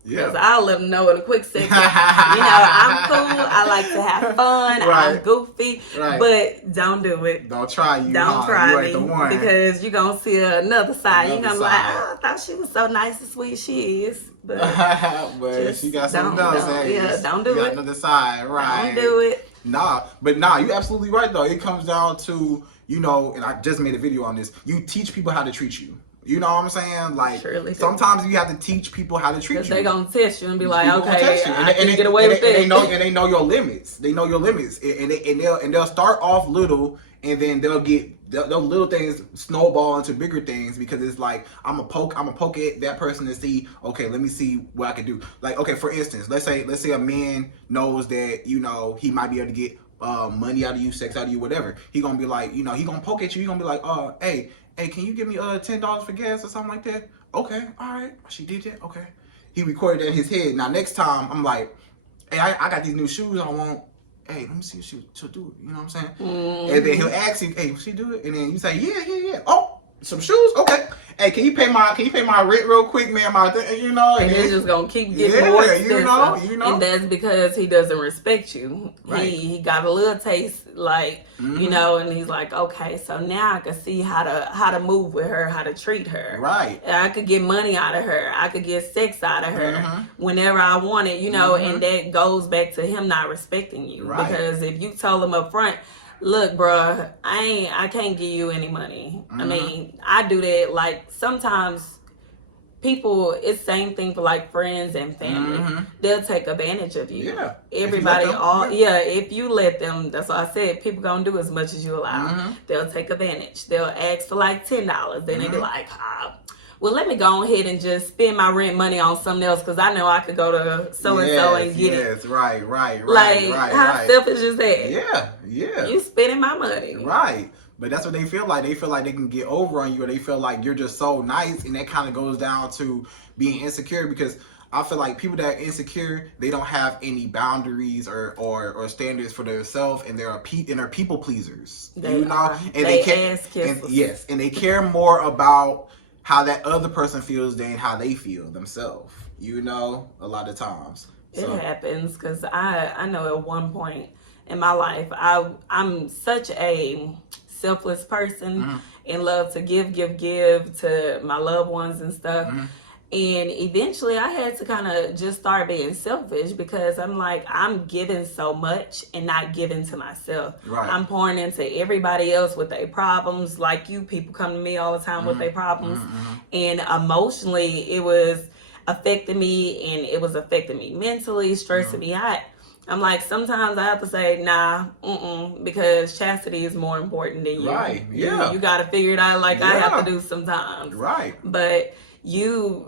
Because I'll let them know in a quick second. I'm cool. I like to have fun. I'm goofy. But don't do it. Don't try you. Don't try you me. ain't the one. Because you're going to see another side. You're going to be like, oh, I thought she was so nice and sweet. She is. But she got something else. Don't do it. Another side. Right. Don't do it. You're absolutely right, though. It comes down to, and I just made a video on this. You teach people how to treat you. You know what I'm saying? Like, sometimes you have to teach people how to treat you. Because they're going to test you and be like, okay, I can get away with it. And they know your limits. They know your limits. And they'll start off little, and then they'll get those little things snowball into bigger things, because it's like, I'm gonna poke at that person and see, okay, let me see what I can do. Like, okay, for instance, let's say a man knows that, he might be able to get money out of you, sex out of you, whatever. He gonna be like, he gonna poke at you. He gonna be like, hey, can you give me $10 for gas or something like that? Okay, all right. She did that? Okay. He recorded that in his head. Now, next time, I'm like, hey, I got these new shoes I want. Hey, let me see if she'll do it. You know what I'm saying? And then he'll ask you, hey, will she do it? And then you say, yeah. Oh, some shoes? Okay. Hey, can you pay my rent real quick, man? And it's just gonna keep getting more expensive. And that's because he doesn't respect you. He got a little taste, like, and he's like, okay, so now I can see how to move with her, how to treat her. Right. I could get money out of her. I could get sex out of her whenever I want it, and that goes back to him not respecting you. Right. Because if you told him up front, look, bruh, I can't give you any money. I mean, I do that. Like, sometimes people, it's same thing for like friends and family. They'll take advantage of you. Yeah. Everybody, if you let them, that's what I said, people gonna do as much as you allow. They'll take advantage. They'll ask for like $10. Then they be like, well, let me go ahead and just spend my rent money on something else, because I know I could go to so-and-so and get it. Yes, right. Like, how selfish is that? Yeah. You spending my money. Right. But that's what they feel like. They feel like they can get over on you, or they feel like you're just so nice, and that kind of goes down to being insecure, because I feel like people that are insecure, they don't have any boundaries or standards for themselves, and they're people pleasers. And they care, and they care more about how that other person feels than how they feel themselves, a lot of times. It happens, because I know at one point in my life, I'm such a selfless person and love to give to my loved ones and stuff. And eventually I had to kind of just start being selfish, because I'm like, I'm giving so much and not giving to myself. I'm pouring into everybody else with their problems. Like, people come to me all the time with their problems. And emotionally, it was affecting me, and it was affecting me mentally, stressing me out. I'm like, sometimes I have to say, nah, because Chassidy is more important than you. Right, yeah. You got to figure it out, like I have to do sometimes. Right. But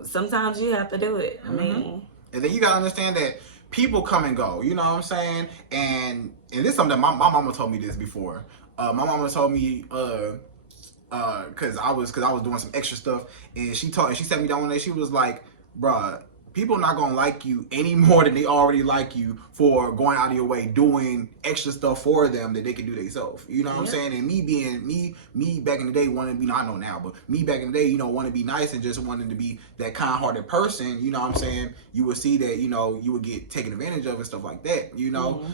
sometimes you have to do it. I mean, and then you gotta understand that people come and go. You know what I'm saying? And this is something that my mama told me this before. My mama told me because I was doing some extra stuff, and she sat me down one day. She was like, bruh, people not gonna like you any more than they already like you for going out of your way doing extra stuff for them that they can do themselves. You know what I'm saying? And me being me back in the day wanted to be, I know now, but me back in the day, want to be nice and just wanted to be that kind-hearted person. You know what I'm saying? You would see that, you would get taken advantage of and stuff like that.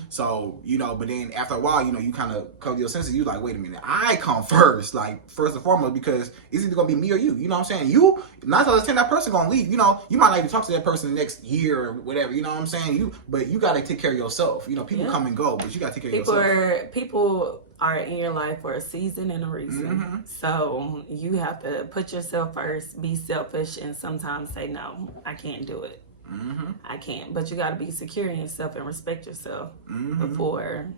So but then after a while, you kind of come to your senses. You like, wait a minute, I come first, like first and foremost, because it's either gonna be me or you. You know what I'm saying? You 9 times out of 10, that person gonna leave. You might not even talk to that person the next year or whatever. You know what I'm saying? But you got to take care of yourself. You know, people come and go, but you got to take care of yourself. People are in your life for a season and a reason. Mm-hmm. So you have to put yourself first, be selfish, and sometimes say, no, I can't do it. Mm-hmm. I can't. But you got to be secure in yourself and respect yourself Mm-hmm. before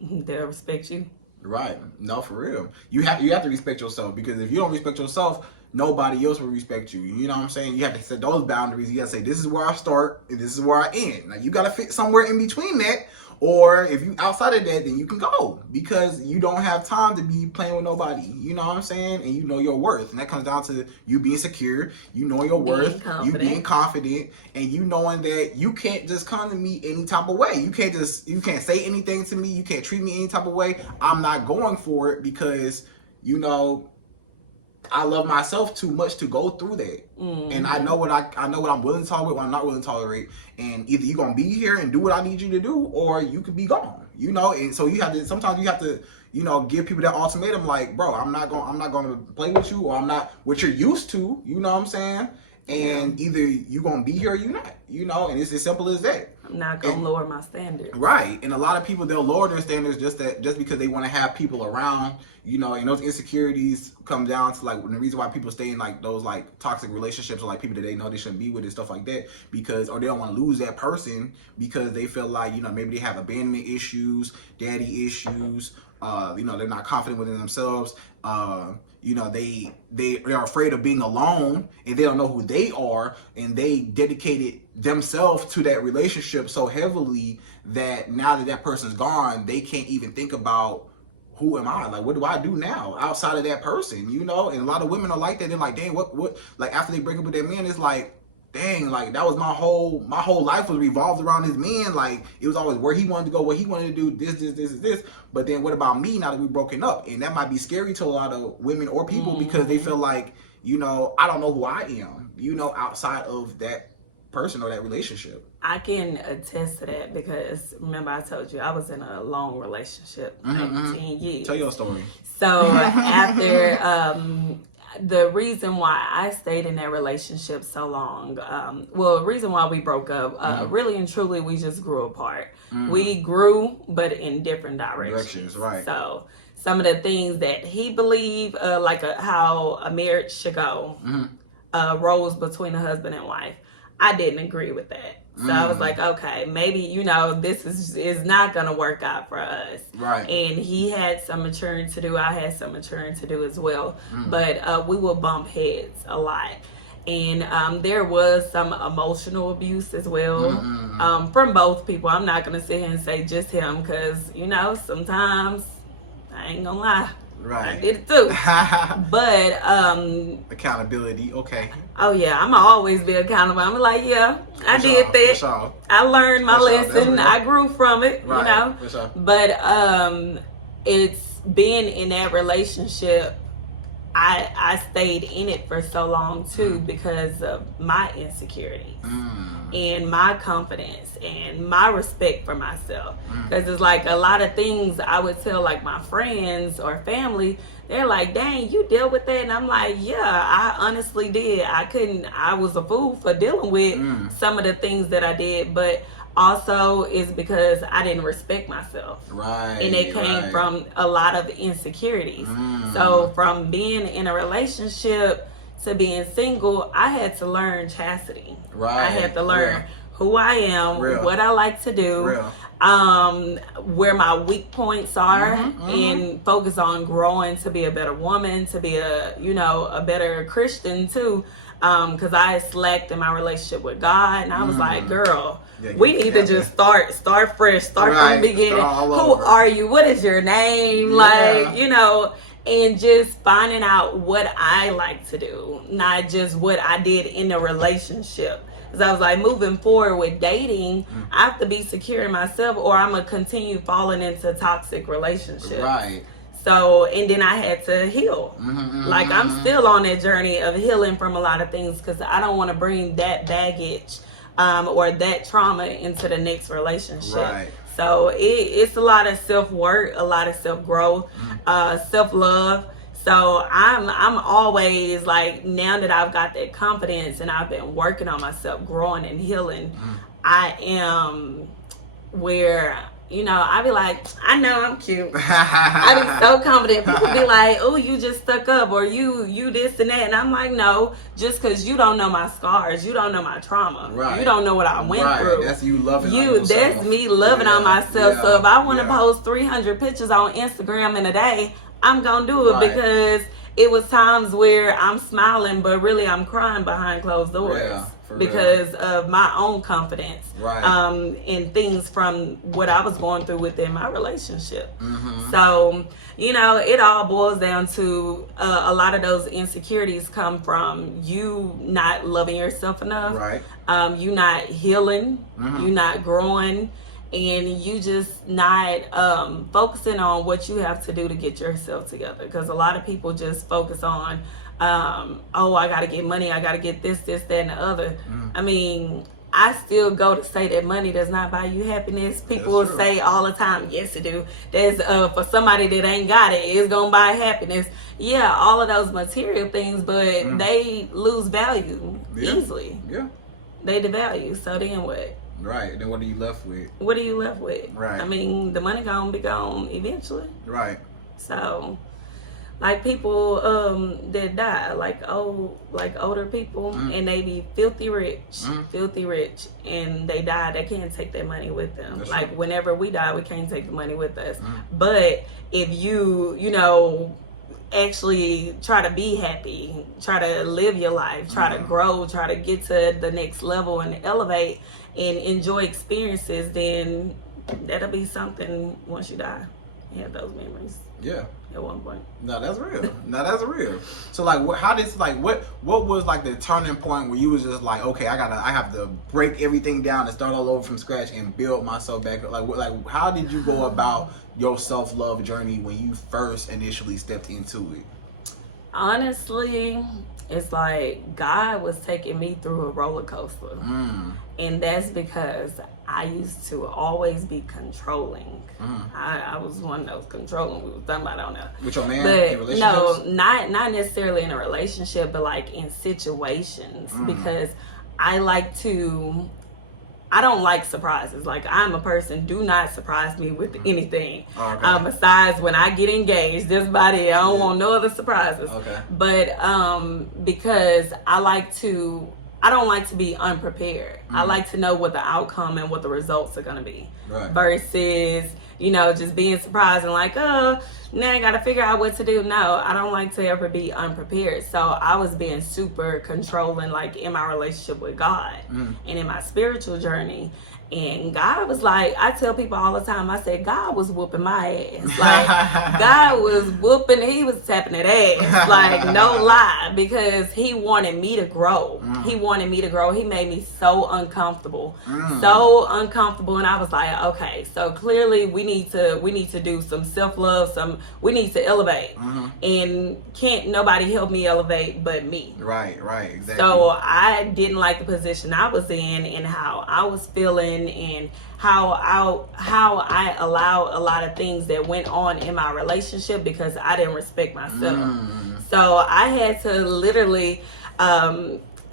they'll respect you. Right. No, for real. You have to respect yourself, because if you don't respect yourself, nobody else will respect you. You know what I'm saying? You have to set those boundaries. You got to say, this is where I start and this is where I end. Now, you got to fit somewhere in between that. Or if you outside of that, then you can go, because you don't have time to be playing with nobody. You know what I'm saying? And you know your worth. And that comes down to you being secure, you know your worth, you being confident, and you knowing that you can't just come to me any type of way. You can't say anything to me. You can't treat me any type of way. I'm not going for it, because, you know, I love myself too much to go through that. Mm-hmm. And I know what I'm willing to tolerate, what I'm not willing to tolerate. And either you're gonna be here and do what I need you to do, or you could be gone. You know, and so sometimes you have to, you know, give people that ultimatum, like, bro, I'm not gonna play with you, or I'm not what you're used to, you know what I'm saying? And either you gonna be here or you not, you know, and it's as simple as that. I'm not gonna lower my standards. Right. And a lot of people, they'll lower their standards just because they want to have people around, you know, and those insecurities come down to, like, the reason why people stay in, like, those, like, toxic relationships, or, like, people that they know they shouldn't be with and stuff like that, or they don't want to lose that person, because they feel like, you know, maybe they have abandonment issues, daddy issues, you know, they're not confident within themselves, you know, they're afraid of being alone, and they don't know who they are, and they dedicated themselves to that relationship so heavily that now that person's gone, they can't even think about, who am I? Like, what do I do now outside of that person? You know, and a lot of women are like that. They're like, dang, what? Like, after they break up with their man, it's like, dang, like, that was my whole life was revolved around this man. Like, it was always where he wanted to go, what he wanted to do, this. But then what about me now that we've broken up? And that might be scary to a lot of women or people, because they feel like, you know, I don't know who I am, you know, outside of that person or that relationship. I can attest to that, because remember I told you I was in a long relationship, 19 years. Tell your story. So after the reason why I stayed in that relationship so long, the reason why we broke up, really and truly, we just grew apart. We grew, but in different directions. Right. So some of the things that he believed, how a marriage should go, roles between a husband and wife, I didn't agree with that. So I was like, okay, maybe, you know, this is not going to work out for us. Right. And he had some maturing to do. I had some maturing to do as well. But we would bump heads a lot. And there was some emotional abuse as well from both people. I'm not going to sit here and say just him, because, you know, sometimes, I ain't going to lie, right, I did it too. But accountability, okay. Oh yeah, I'm always be accountable. I'm like, yeah, I did that. Sure. I learned my lesson. I grew from it, right, you know. For sure. But it's been in that relationship. I stayed in it for so long too, because of my insecurities and my confidence and my respect for myself. Because it's like a lot of things I would tell, like, my friends or family, they're like, dang, you deal with that? And I'm like, yeah, I honestly did. I was a fool for dealing with some of the things that I did, but also is because I didn't respect myself. Right. And it came from a lot of insecurities. So from being in a relationship to being single, I had to learn chastity. Right. I had to learn who I am, what I like to do, where my weak points are, and focus on growing to be a better woman, to be a better Christian too. Because I had slacked in my relationship with God, and I was like, girl, we need to just start fresh, start from the beginning. Who are you? What is your name? Like, you know, and just finding out what I like to do, not just what I did in a relationship. Because I was like, moving forward with dating, I have to be secure in myself, or I'm going to continue falling into toxic relationships. Right. So, and then I had to heal. Like, I'm still on that journey of healing from a lot of things, because I don't want to bring that baggage or that trauma into the next relationship. Right. So it's a lot of self-work, a lot of self-growth, self-love, So I'm always like, now that I've got that confidence and I've been working on myself, growing and healing, I am where, you know, I be like, I know I'm cute. I be so confident. People be like, oh, you just stuck up, or you this and that. And I'm like, no, just because you don't know my scars, you don't know my trauma. Right. You don't know what I went through. That's you loving on you. yourself. That's me loving on myself. Yeah. So if I want to post 300 pictures on Instagram in a day, I'm going to do it because it was times where I'm smiling, but really I'm crying behind closed doors. Yeah. Because of my own confidence, right. And things from what I was going through within my relationship. So, you know, it all boils down to a lot of those insecurities come from you not loving yourself enough, right? You not healing, you not growing, and you just not focusing on what you have to do to get yourself together. Because a lot of people just focus on oh, I gotta get money, I gotta get this, that, and the other. I mean, I still go to say that money does not buy you happiness. People will say all the time, yes it do. There's for somebody that ain't got it, it's gonna buy happiness. Yeah, all of those material things, but they lose value easily. Yeah. They devalue. So then what? Right. Then what are you left with? What are you left with? Right. I mean, the money gonna be gone eventually. Right. So, like people that die, like older people, and they be filthy rich, and they die. They can't take their money with them. That's like true. Whenever we die, we can't take the money with us. But if you know, actually try to be happy, try to live your life, try to grow, try to get to the next level and elevate and enjoy experiences, then that'll be something once you die. You have those memories. Yeah. At one point. No, that's real. No, that's real. So like, what was like the turning point where you was just like, okay, I have to break everything down and start all over from scratch and build myself back up. Like how did you go about your self-love journey when you first initially stepped into it? Honestly, it's like God was taking me through a roller coaster. And that's because I used to always be controlling. I was one of those controlling we was talking about on there. With your man? But in relationships? no, not necessarily in a relationship, but like in situations. Because I don't like surprises. Like, I'm a person, do not surprise me with anything. Besides when I get engaged, this body, I don't want no other surprises. But because I don't like to be unprepared. I like to know what the outcome and what the results are going to be. Versus, you know, just being surprised and like, oh, now I got to figure out what to do. No, I don't like to ever be unprepared. So I was being super controlling, like in my relationship with God and in my spiritual journey. And God was like, I tell people all the time, I said, God was whooping my ass. Like, God was whooping, he was tapping that ass. Like, no lie, because he wanted me to grow. He wanted me to grow. He made me so uncomfortable. So uncomfortable. And I was like, okay, so clearly we need to do some self-love, we need to elevate. And can't nobody help me elevate but me. Right, exactly. So I didn't like the position I was in and how I was feeling and how I allowed a lot of things that went on in my relationship because I didn't respect myself. So I had to literally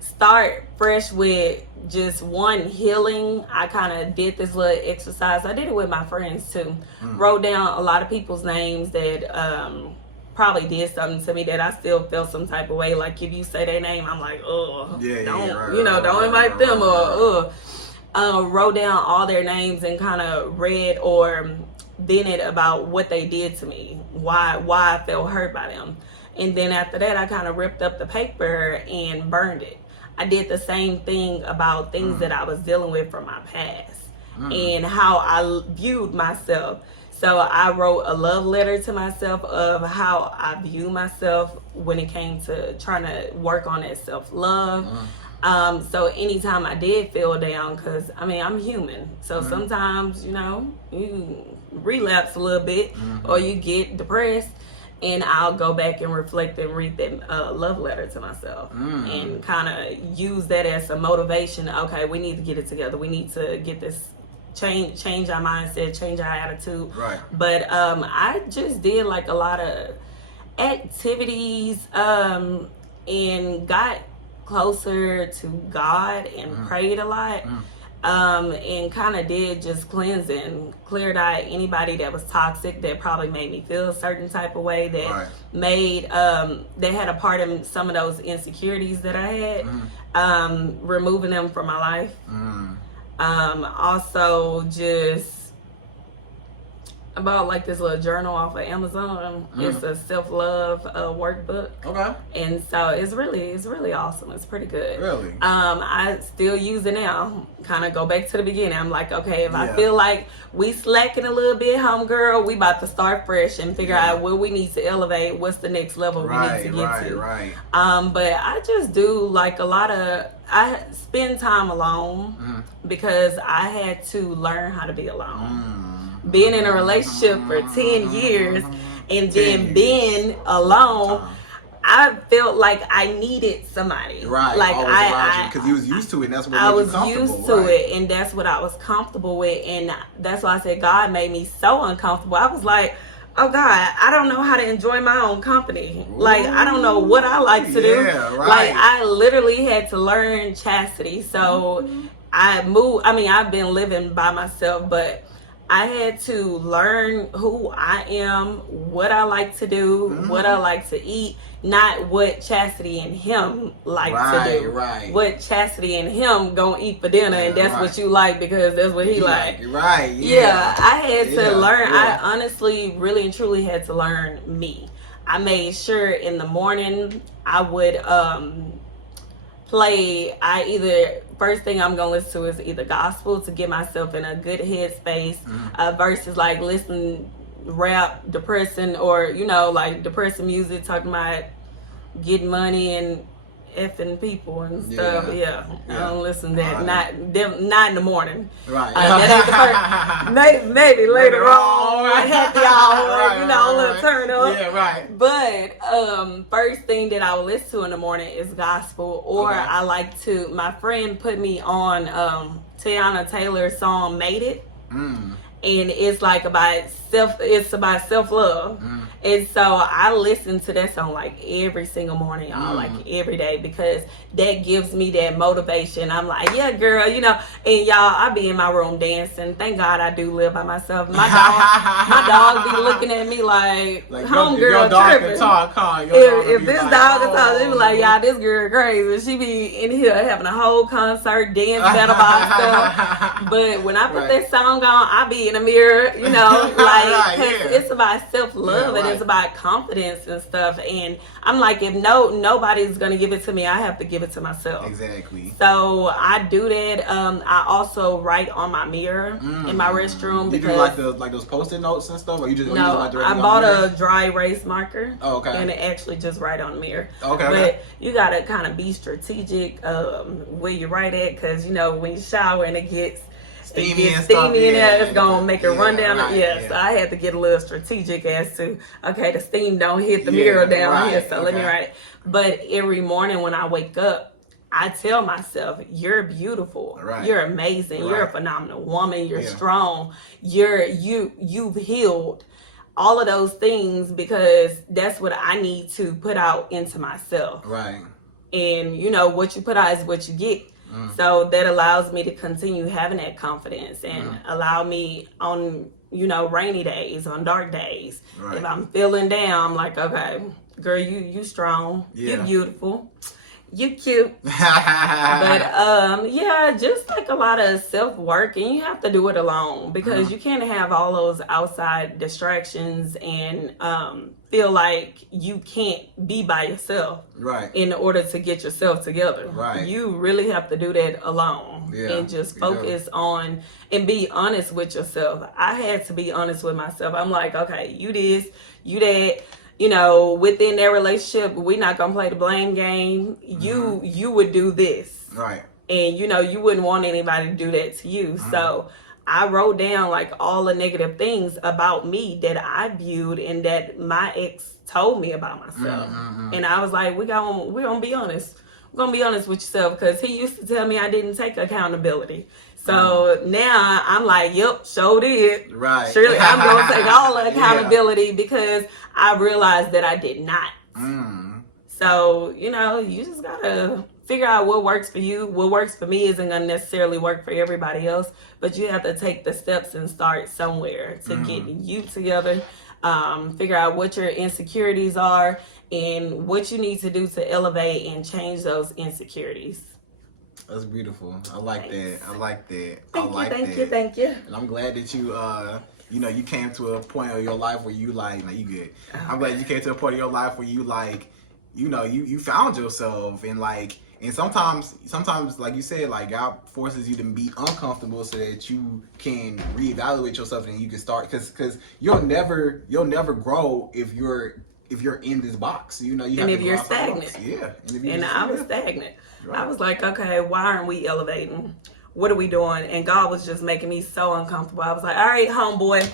start fresh with just one, healing. I kind of did this little exercise. I did it with my friends too. Wrote down a lot of people's names that probably did something to me that I still felt some type of way. Like if you say their name, I'm like, oh, don't invite them, or wrote down all their names and kind of read or vented about what they did to me, why I felt hurt by them. And then after that, I kind of ripped up the paper and burned it. I did the same thing about things that I was dealing with from my past and how I viewed myself. So I wrote a love letter to myself of how I view myself when it came to trying to work on that self-love. So anytime I did feel down, because I mean, I'm human. So sometimes, you know, you relapse a little bit or you get depressed, and I'll go back and reflect and read that love letter to myself and kind of use that as a motivation. Okay, we need to get it together. We need to get this change our mindset, change our attitude. But I just did like a lot of activities, and got closer to God and prayed a lot. And kind of did just cleansing, cleared out anybody that was toxic, that probably made me feel a certain type of way, that made that had a part in some of those insecurities that I had, removing them from my life. Also just about like this little journal off of Amazon. It's a self-love workbook. Okay. And so it's really awesome. It's pretty good. Really? I still use it now. Kind of go back to the beginning. I'm like, okay, if I feel like we slacking a little bit, homegirl, we about to start fresh and figure out where we need to elevate. What's the next level we need to get to? Right. But I just do like I spend time alone because I had to learn how to be alone. Being in a relationship for 10 years and then being alone, I felt like I needed somebody. Right. Like because you was used to it, and that's what I made you was comfortable. used to it, and that's what I was comfortable with, and that's why I said God made me so uncomfortable. I was like, oh God, I don't know how to enjoy my own company. Like, I don't know what I like to do. Like, I literally had to learn chastity. So I've been living by myself, but I had to learn who I am, what I like to do, what I like to eat, not what Chassidy and him like to do. What Chassidy and him gonna eat for dinner, and that's what you like because that's what he like. Yeah, I had to learn. I honestly, really and truly had to learn me. I made sure in the morning I would play. First thing I'm gonna listen to is either gospel to get myself in a good headspace, versus like listening rap, depressing, or like depressing music talking about getting money and effing people and stuff. I don't listen to that. Not in the morning. That ain't the first. Maybe later on, happy hour, a little turn up. But first thing that I will listen to in the morning is gospel, or I like to. My friend put me on Tiana Taylor's song "Made It." And it's like about self-love. And so I listen to that song like every single morning, y'all, like every day, because that gives me that motivation. I'm like, yeah, girl, and y'all, I be in my room dancing. Thank God I do live by myself. My dog be looking at me like homegirl your dog tripping. Can talk, huh? If this dog can talk, they be like, y'all, this girl crazy. She be in here having a whole concert, dance battle by herself. But when I put that song on, I be in the mirror, because it's about self-love and it's about confidence and stuff. And I'm like, if nobody's gonna give it to me, I have to give it to myself. Exactly. So I do that. I also write on my mirror in my restroom. You do like those post-it notes and stuff, or you just I bought a dry erase marker. Oh, okay. And it actually just write on the mirror. Okay. But you gotta kind of be strategic where you write at, because when you shower and it gets steamy in there, it's gonna make it run down. So I had to get a little strategic as to, okay, the steam don't hit the mirror down here, so let me write it. But every morning when I wake up, I tell myself, you're beautiful, you're amazing, you're a phenomenal woman, you're strong, you've healed, all of those things, because that's what I need to put out into myself. And what you put out is what you get. So that allows me to continue having that confidence and allow me on, rainy days, on dark days. If I'm feeling down, I'm like, okay, girl, you strong, you beautiful, you cute. But just like a lot of self-work, and you have to do it alone, because you can't have all those outside distractions and feel like you can't be by yourself in order to get yourself together. You really have to do that alone and just focus on and be honest with yourself. I had to be honest with myself. I'm like, okay, you this, you that. Within their relationship, we're not gonna play the blame game. You would do this, and you wouldn't want anybody to do that to you. So I wrote down like all the negative things about me that I viewed and that my ex told me about myself. And I was like, we're gonna be honest. gonna be honest with yourself, because he used to tell me I didn't take accountability. So now I'm like, yep, sure did. Right. Surely I'm gonna take all the accountability because I realized that I did not. So, you know, you just gotta figure out what works for you. What works for me isn't gonna necessarily work for everybody else, but you have to take the steps and start somewhere to get you together. Figure out what your insecurities are and what you need to do to elevate and change those insecurities. That's beautiful. I like that. I like that. Thank you. And I'm glad that you, you know, you came to a point of your life where you like, no, you good. I'm glad you came to a point of your life where you like, you know, you found yourself, and like, and sometimes like you said, like God forces you to be uncomfortable so that you can reevaluate yourself and you can start, because you'll never grow if you're in this box, you know. You have and if to you're stagnant, and I was stagnant. Right. I was like, okay, why aren't we elevating? What are we doing? And God was just making me so uncomfortable. I was like, all right, homeboy,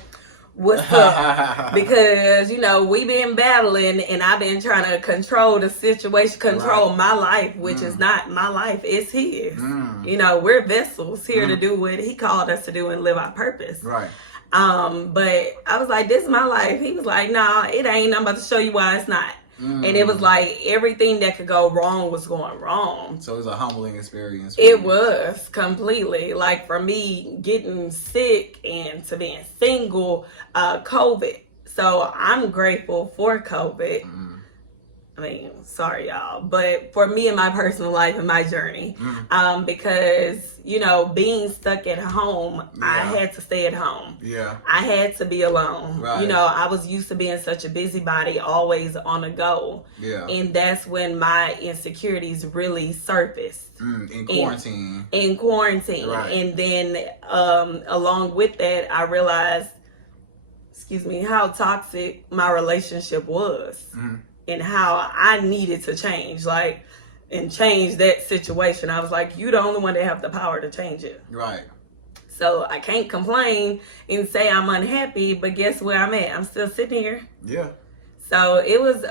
what's up? Because, you know, we been battling and I've been trying to control the situation, control my life, which is not my life, it's his. You know, we're vessels here to do what he called us to do and live our purpose. Right. But I was like, this is my life. He was like, nah, it ain't. I'm about to show you why it's not. And it was like everything that could go wrong was going wrong. So it was a humbling experience. It was completely, like, for me getting sick and to being single, COVID. So I'm grateful for COVID. I mean, sorry y'all, but for me in my personal life and my journey, because, you know, being stuck at home, I had to stay at home. I had to be alone. You know, I was used to being such a busybody, always on the go. And that's when my insecurities really surfaced. In quarantine. In quarantine. And then along with that, I realized, how toxic my relationship was. And how I needed to change, like, and change that situation. I was like, you the only one that have the power to change it. Right. So I can't complain and say I'm unhappy, but guess where I'm at? I'm still sitting here. Yeah. So it was,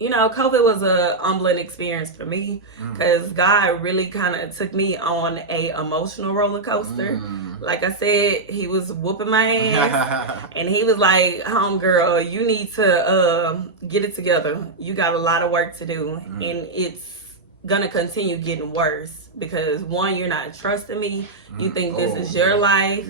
you know, COVID was a humbling experience for me, because God really kind of took me on a emotional roller coaster. Like I said, he was whooping my ass, and he was like, homegirl, you need to get it together. You got a lot of work to do, and it's gonna continue getting worse, because one, you're not trusting me. You think this is your life.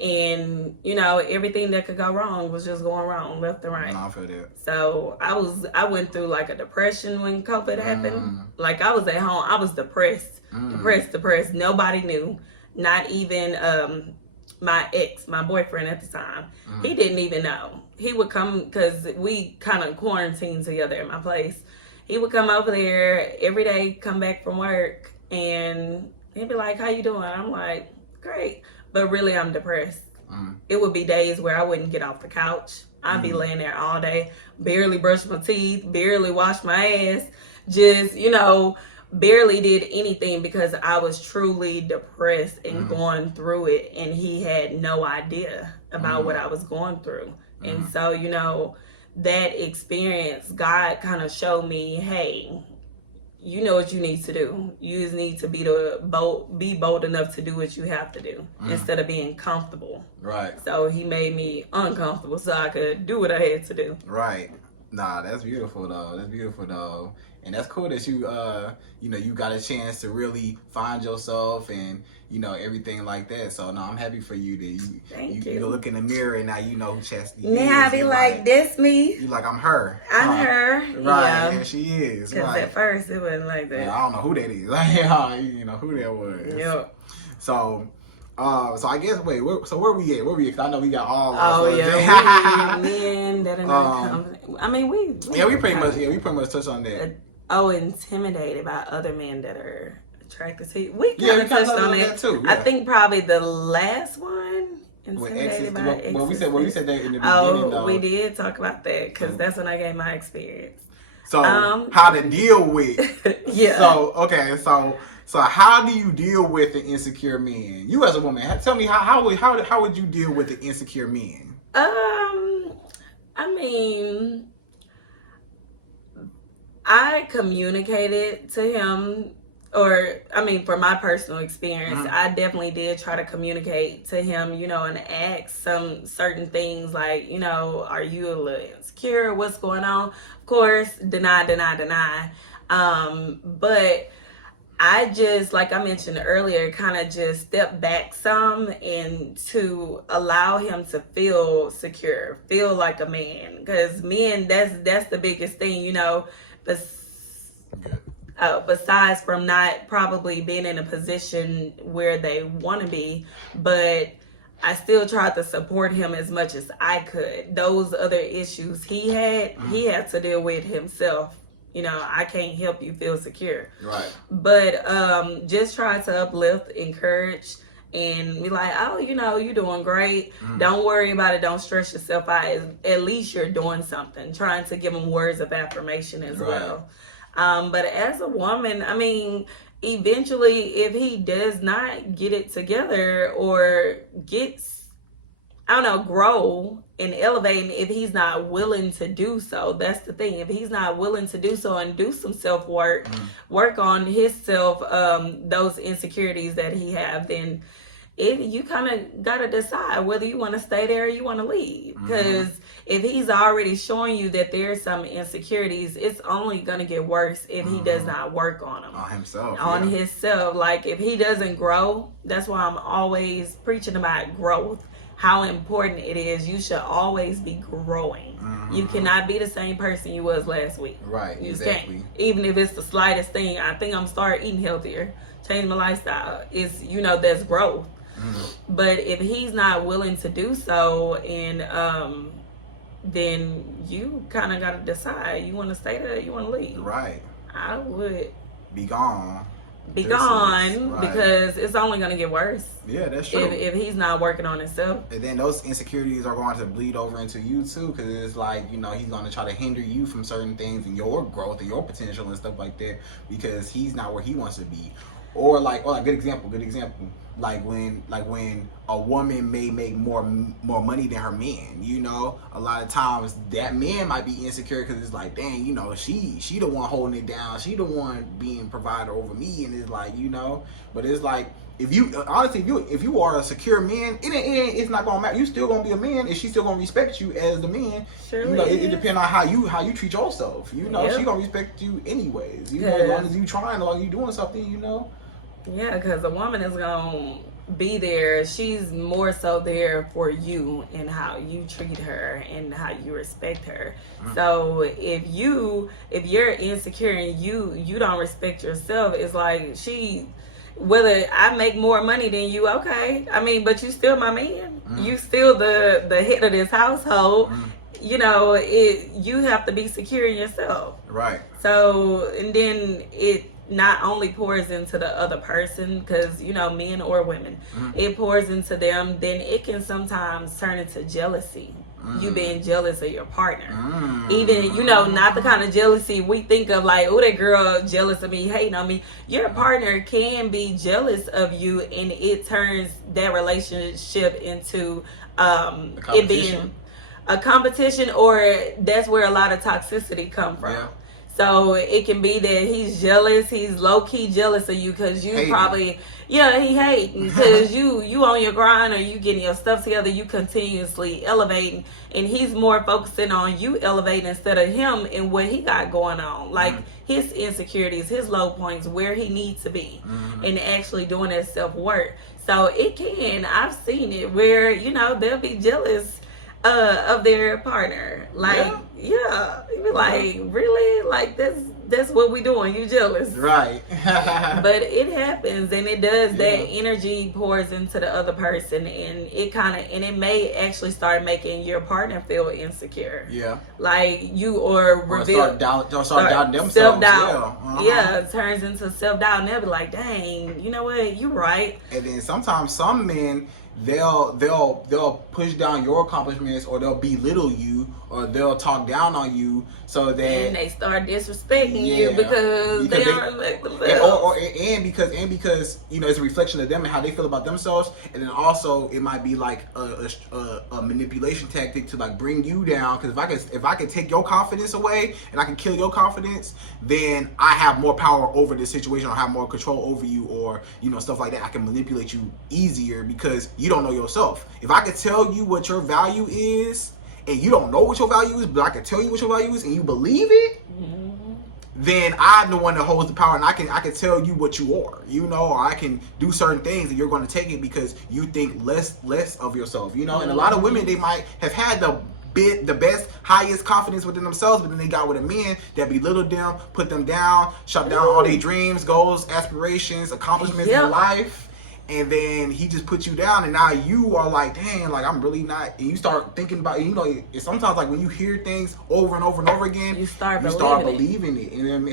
And, you know, everything that could go wrong was just going wrong left and right. No, I feel that. So I went through like a depression when COVID happened. Like, I was at home, I was depressed. Depressed. Nobody knew. Not even my ex, my boyfriend at the time. He didn't even know. He would come, because we kind of quarantined together at my place. He would come over there every day, come back from work, and he'd be like, how you doing? I'm like, great. But really, I'm depressed. It would be days where I wouldn't get off the couch. I'd be laying there all day, barely brush my teeth, barely wash my ass, just, you know, barely did anything, because I was truly depressed and going through it, and he had no idea about what I was going through. And so, you know, that experience, God kind of showed me, hey, you know what you need to do. You just need to be bold enough to do what you have to do instead of being comfortable. Right. So he made me uncomfortable so I could do what I had to do. Right. Nah, that's beautiful though. And that's cool that you, you know, you got a chance to really find yourself and, you know, everything like that. So, no, I'm happy for you that you look in the mirror and now you know who Chassidy is. Now I be like, this me. You like, I'm her. I'm her. Right, yeah. and she is. Because at first it wasn't like that. Yeah, I don't know who that is. Like, you know who that was. Yep. So I guess, so where we at? Cause I know we got all. Men that are not coming. I mean, we pretty much touched on that. Intimidated by other men that are attracted to you. We kind of touched on that too. Yeah. I think probably the last one. Intimidated by exes. Well, we said that in the beginning. Though. We did talk about that, because that's when I gave my experience. So how to deal with? Yeah. So okay, so how do you deal with the insecure men? You as a woman, tell me how would you deal with the insecure men? I mean, I communicated to him, or I mean, for my personal experience, I definitely did try to communicate to him, and ask some certain things like, are you a little insecure? What's going on? Of course, deny. But I just, like I mentioned earlier, kind of just stepped back some and to allow him to feel secure, feel like a man. Because men, that's the biggest thing, besides from not probably being in a position where they want to be. But I still tried to support him as much as I could. Those other issues he had to deal with himself. I can't help you feel secure. Right. But just try to uplift, encourage, and be like, oh, you're doing great. Don't worry about it. Don't stress yourself out. At least you're doing something. Trying to give him words of affirmation as well. But as a woman, I mean, eventually, if he does not get it together or grow and elevate, if he's not willing to do so, that's the thing. If he's not willing to do so and do some self-work, work on his self, those insecurities that he have, then you kind of got to decide whether you want to stay there or you want to leave. Because if he's already showing you that there's some insecurities, it's only going to get worse if he does not work on them. On himself. On himself. Like, if he doesn't grow, that's why I'm always preaching about growth. How important it is. You should always be growing. You cannot be the same person you was last week. Right, you exactly. Can't. Even if it's the slightest thing. I think I'm starting eating healthier, change my lifestyle. It's, that's growth. But if he's not willing to do so, and then you kind of got to decide, you want to stay there or you want to leave. Right. I would be gone. Right. Because it's only going to get worse. Yeah, that's true. If he's not working on himself. And then those insecurities are going to bleed over into you too, because it's like, he's going to try to hinder you from certain things and your growth and your potential and stuff like that, because he's not where he wants to be. Or good example. Like when a woman may make more money than her man, a lot of times that man might be insecure because it's like, dang, she the one holding it down, she the one being provider over me, and it's like, but it's like, if you are a secure man, it's not gonna matter. You still gonna be a man, and she's still gonna respect you as the man. It depends on how you treat yourself. She gonna respect you anyways. As long as you trying, as long as you doing something. Yeah, because a woman is gonna be there. She's more so there for you and how you treat her and how you respect her. So if you're insecure and you don't respect yourself, it's like whether I make more money than you, okay. I mean, but you still my man. You still the head of this household. You have to be secure in yourself. Right. So, and then it not only pours into the other person, because men or women, it pours into them, then it can sometimes turn into jealousy. You being jealous of your partner, even not the kind of jealousy we think of, like, oh, that girl jealous of me, hating on me. Your partner can be jealous of you, and it turns that relationship into it being a competition, or that's where a lot of toxicity come from. Yeah. So it can be that he's jealous, he's low-key jealous of you because you probably, he hating because you on your grind, or you getting your stuff together, you continuously elevating, and he's more focusing on you elevating instead of him and what he got going on. Like his insecurities, his low points, where he needs to be, and actually doing that self-work. So I've seen it where, they'll be jealous of their partner. Like, you be like, really? Like, that's what we doing. You jealous. Right. But it happens, and it does. That energy pours into the other person, and it may actually start making your partner feel insecure. Yeah. Like start doubting themselves. Self-doubt. It turns into self-doubt, and they'll be like, dang, you know what? You right. And then sometimes some men, they'll push down your accomplishments, or they'll belittle you, or they'll talk down on you, so that and they start disrespecting you because they don't respect themselves. And because you know, it's a reflection of them and how they feel about themselves, and then also it might be like a manipulation tactic to like bring you down. Because if I can take your confidence away and I can kill your confidence, then I have more power over the situation, or have more control over you, or you know, stuff like that. I can manipulate you easier because you don't know yourself. If I could tell you what your value is, and you don't know what your value is, but I can tell you what your value is, and you believe it, then I'm the one that holds the power, and I can tell you what you are, you know, or I can do certain things, and you're going to take it because you think less of yourself, you know. And a lot of women, they might have had the best, highest confidence within themselves, but then they got with a man that belittled them, put them down, shut down all their dreams, goals, aspirations, accomplishments in life. And then he just put you down, and now you are like, dang, like I'm really not. And you start thinking about, you know, it's sometimes like when you hear things over and over and over again, you start believing it. And then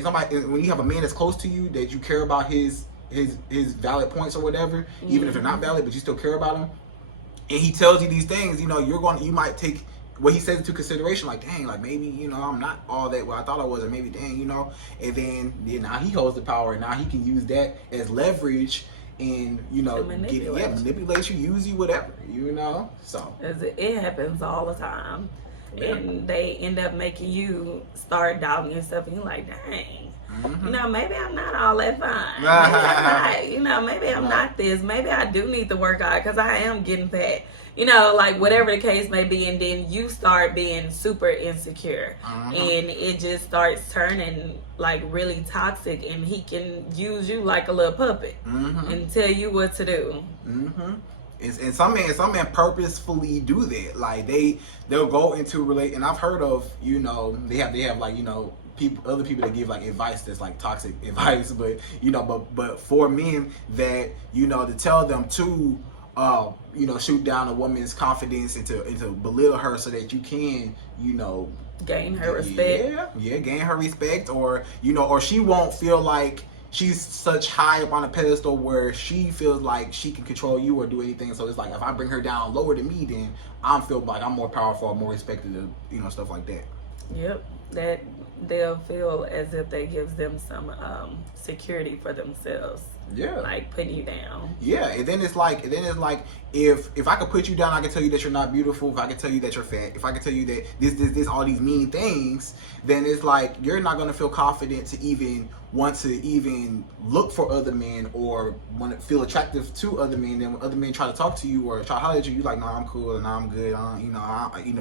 when you have a man that's close to you, that you care about his valid points or whatever, even if they're not valid, but you still care about him, and he tells you these things, you know, you might take what he says into consideration, like, dang, like maybe, you know, I'm not all that what I thought I was, or maybe, dang, you know. And then now he holds the power, and now he can use that as leverage. And you know, manipulate you, use you, whatever, you know. So it happens all the time, and they end up making you start doubting yourself, and you're like, dang, you know, maybe I'm not all that fine. Maybe I'm not, you know, maybe I'm not this. Maybe I do need to work out because I am getting fat. You know, like whatever the case may be, and then you start being super insecure, and it just starts turning like really toxic, and he can use you like a little puppet and tell you what to do. And some men purposefully do that. Like they'll go into relate, and I've heard of, you know, they have like, you know, other people that give like advice that's like toxic advice, but you know, but for men that, you know, to tell them to you know, shoot down a woman's confidence and to belittle her so that you can, you know, gain her respect. Gain her respect, or you know, or she won't feel like she's such high up on a pedestal where she feels like she can control you or do anything. So it's like, if I bring her down lower than me, then I feel like I'm more powerful, or more respected, you know, stuff like that. Yep, that they'll feel as if that gives them some security for themselves. Yeah, like putting you down. Yeah, and then it's like if I could put you down, I can tell you that you're not beautiful. If I can tell you that you're fat, if I can tell you that this all these mean things, then it's like you're not gonna feel confident to even want to even look for other men, or want to feel attractive to other men. Then when other men try to talk to you or try to holler at you, you're like, nah, I'm cool, and nah, I'm good.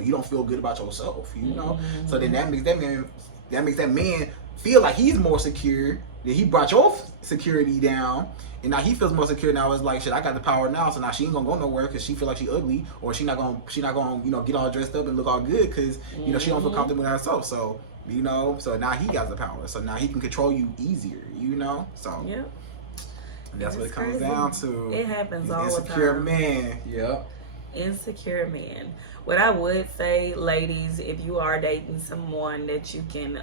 You don't feel good about yourself. You know, so then that makes that man feel like he's more secure. That he brought your security down, and now he feels more secure. Now it's like, shit, I got the power now, so now she ain't gonna go nowhere because she feel like she ugly, or she not gonna you know, get all dressed up and look all good because you know, she don't feel comfortable with herself. So you know, so now he got the power, so now he can control you easier. You know, so yeah, that's what it comes down to. It happens all the time. Insecure man. Yep. Insecure man. What I would say, ladies, if you are dating someone that you can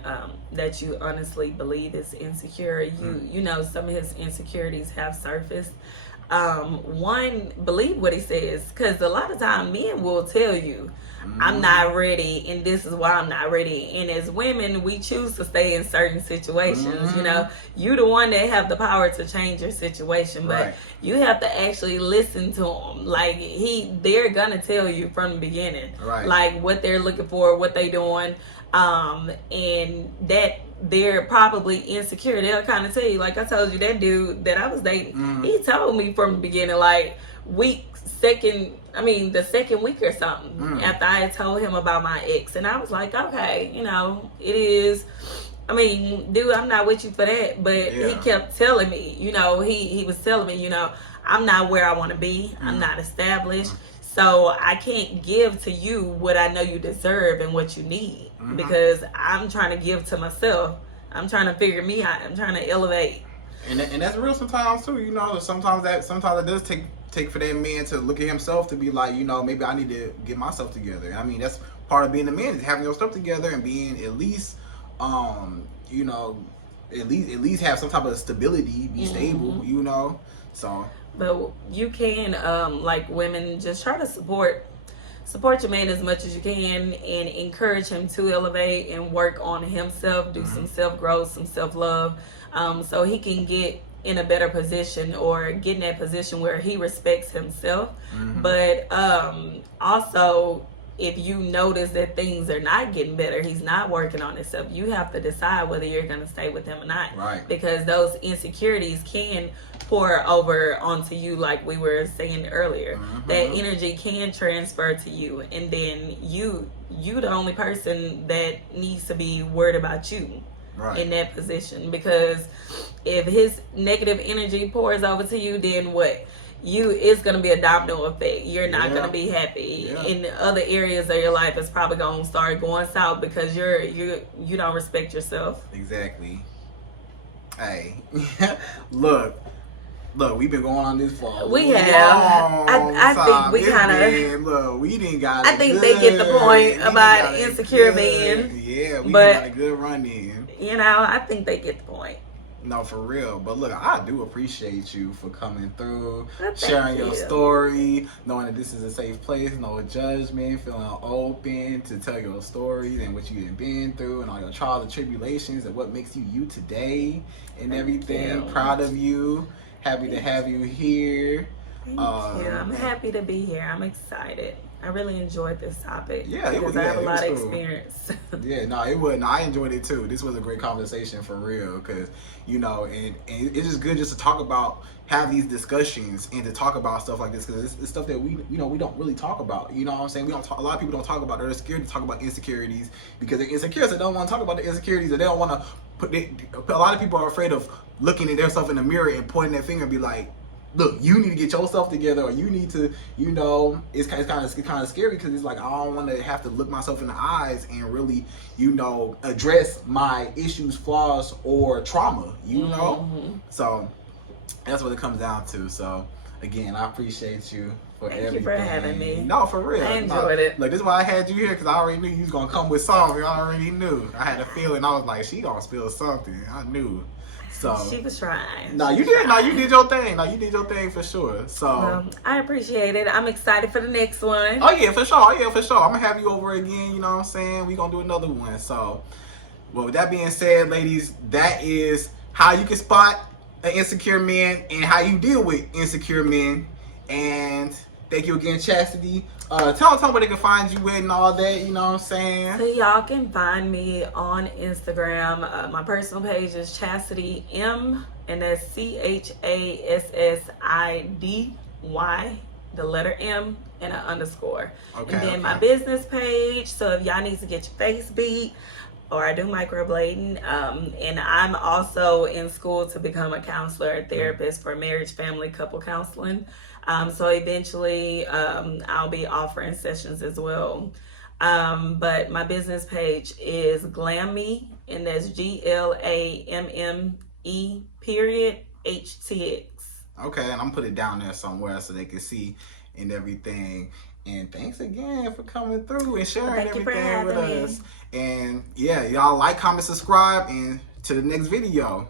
that you honestly believe is insecure, you know, some of his insecurities have surfaced. One, believe what he says, because a lot of time men will tell you, I'm not ready, and this is why I'm not ready. And as women, we choose to stay in certain situations. You know, you the one that have the power to change your situation, but you have to actually listen to them. Like they're gonna tell you from the beginning, like what they're looking for, what they doing, and that they're probably insecure. They'll kind of tell you, like I told you, that dude that I was dating, he told me from the beginning, like the second week or something, after I had told him about my ex, and I was like, okay, you know, it is. I mean, dude, I'm not with you for that, but he kept telling me, you know, he was telling me, you know, I'm not where I want to be. I'm not established. So I can't give to you what I know you deserve and what you need, because I'm trying to give to myself. I'm trying to figure me out. I'm trying to elevate. And that's real sometimes too, you know. Sometimes it does take for that man to look at himself to be like, you know, maybe I need to get myself together. I mean, that's part of being a man, is having your stuff together and being at least, you know, at least have some type of stability, be stable, you know. So, but you can, like women, just try to support your man as much as you can and encourage him to elevate and work on himself, do some self-growth, some self-love, so he can get in a better position or get in that position where he respects himself. But also, if you notice that things are not getting better, he's not working on himself, you have to decide whether you're going to stay with him or not. Right. Because those insecurities can pour over onto you, like we were saying earlier. That energy can transfer to you, and then you the only person that needs to be worried about you. Right. In that position, because if his negative energy pours over to you, then what? It's going to be a domino effect. You're not going to be happy. In other areas of your life, it's probably going to start going south because you don't respect yourself. Exactly. Hey, look, we've been going on this for a we have. I think we kind of. Look, we didn't got. I think they get the point about insecure men. Yeah, we got a good run in. You know, I think they get the point. No, for real. But look, I do appreciate you for coming through, sharing your story, knowing that this is a safe place, no judgment, feeling open to tell your stories and what you've been through and all your trials and tribulations and what makes you you today and everything. Proud of you. Happy to have you here. Thank you. I'm happy to be here. I'm excited. I really enjoyed this topic. Yeah, because I have a lot of experience. Yeah, no, it wasn't. I enjoyed it too. This was a great conversation for real, because and it's just good just to talk about, have these discussions and to talk about stuff like this, because it's stuff that we don't really talk about. You know what I'm saying? A lot of people don't talk about it. They're scared to talk about insecurities because they're insecure, so they don't want to talk about the insecurities, or they don't want to a lot of people are afraid of looking at themselves in the mirror and pointing their finger and be like, look, you need to get yourself together, or you need to, it's kind of scary, because it's like, I don't want to have to look myself in the eyes and really, address my issues, flaws, or trauma, So that's what it comes down to. So again, I appreciate you for everything. Thank you for having me. No, for real. I enjoyed it. Look, this is why I had you here, because I already knew you was going to come with something. I already knew. I had a feeling. I was like, she going to spill something. I knew. So she was trying. No, you did. No, you did your thing. No, you did your thing for sure. So I appreciate it. I'm excited for the next one. Oh yeah, for sure. I'm gonna have you over again. You know what I'm saying? We gonna do another one. So, well, with that being said, ladies, that is how you can spot an insecure man and how you deal with insecure men. And thank you again, Chassidy. Tell them where they can find you with and all that, you know what I'm saying? So y'all can find me on Instagram. My personal page is Chassidy M, and that's CHASSIDY, the letter M, and an underscore. Okay, and then my business page, so if y'all need to get your face beat, or I do microblading, and I'm also in school to become a counselor, a therapist for marriage, family, couple counseling. So eventually I'll be offering sessions as well. But my business page is Glamme, and that's GLAMME.HTX. Okay, and I'm put it down there somewhere so they can see and everything. And thanks again for coming through and sharing everything with us. And yeah, y'all like, comment, subscribe, and to the next video.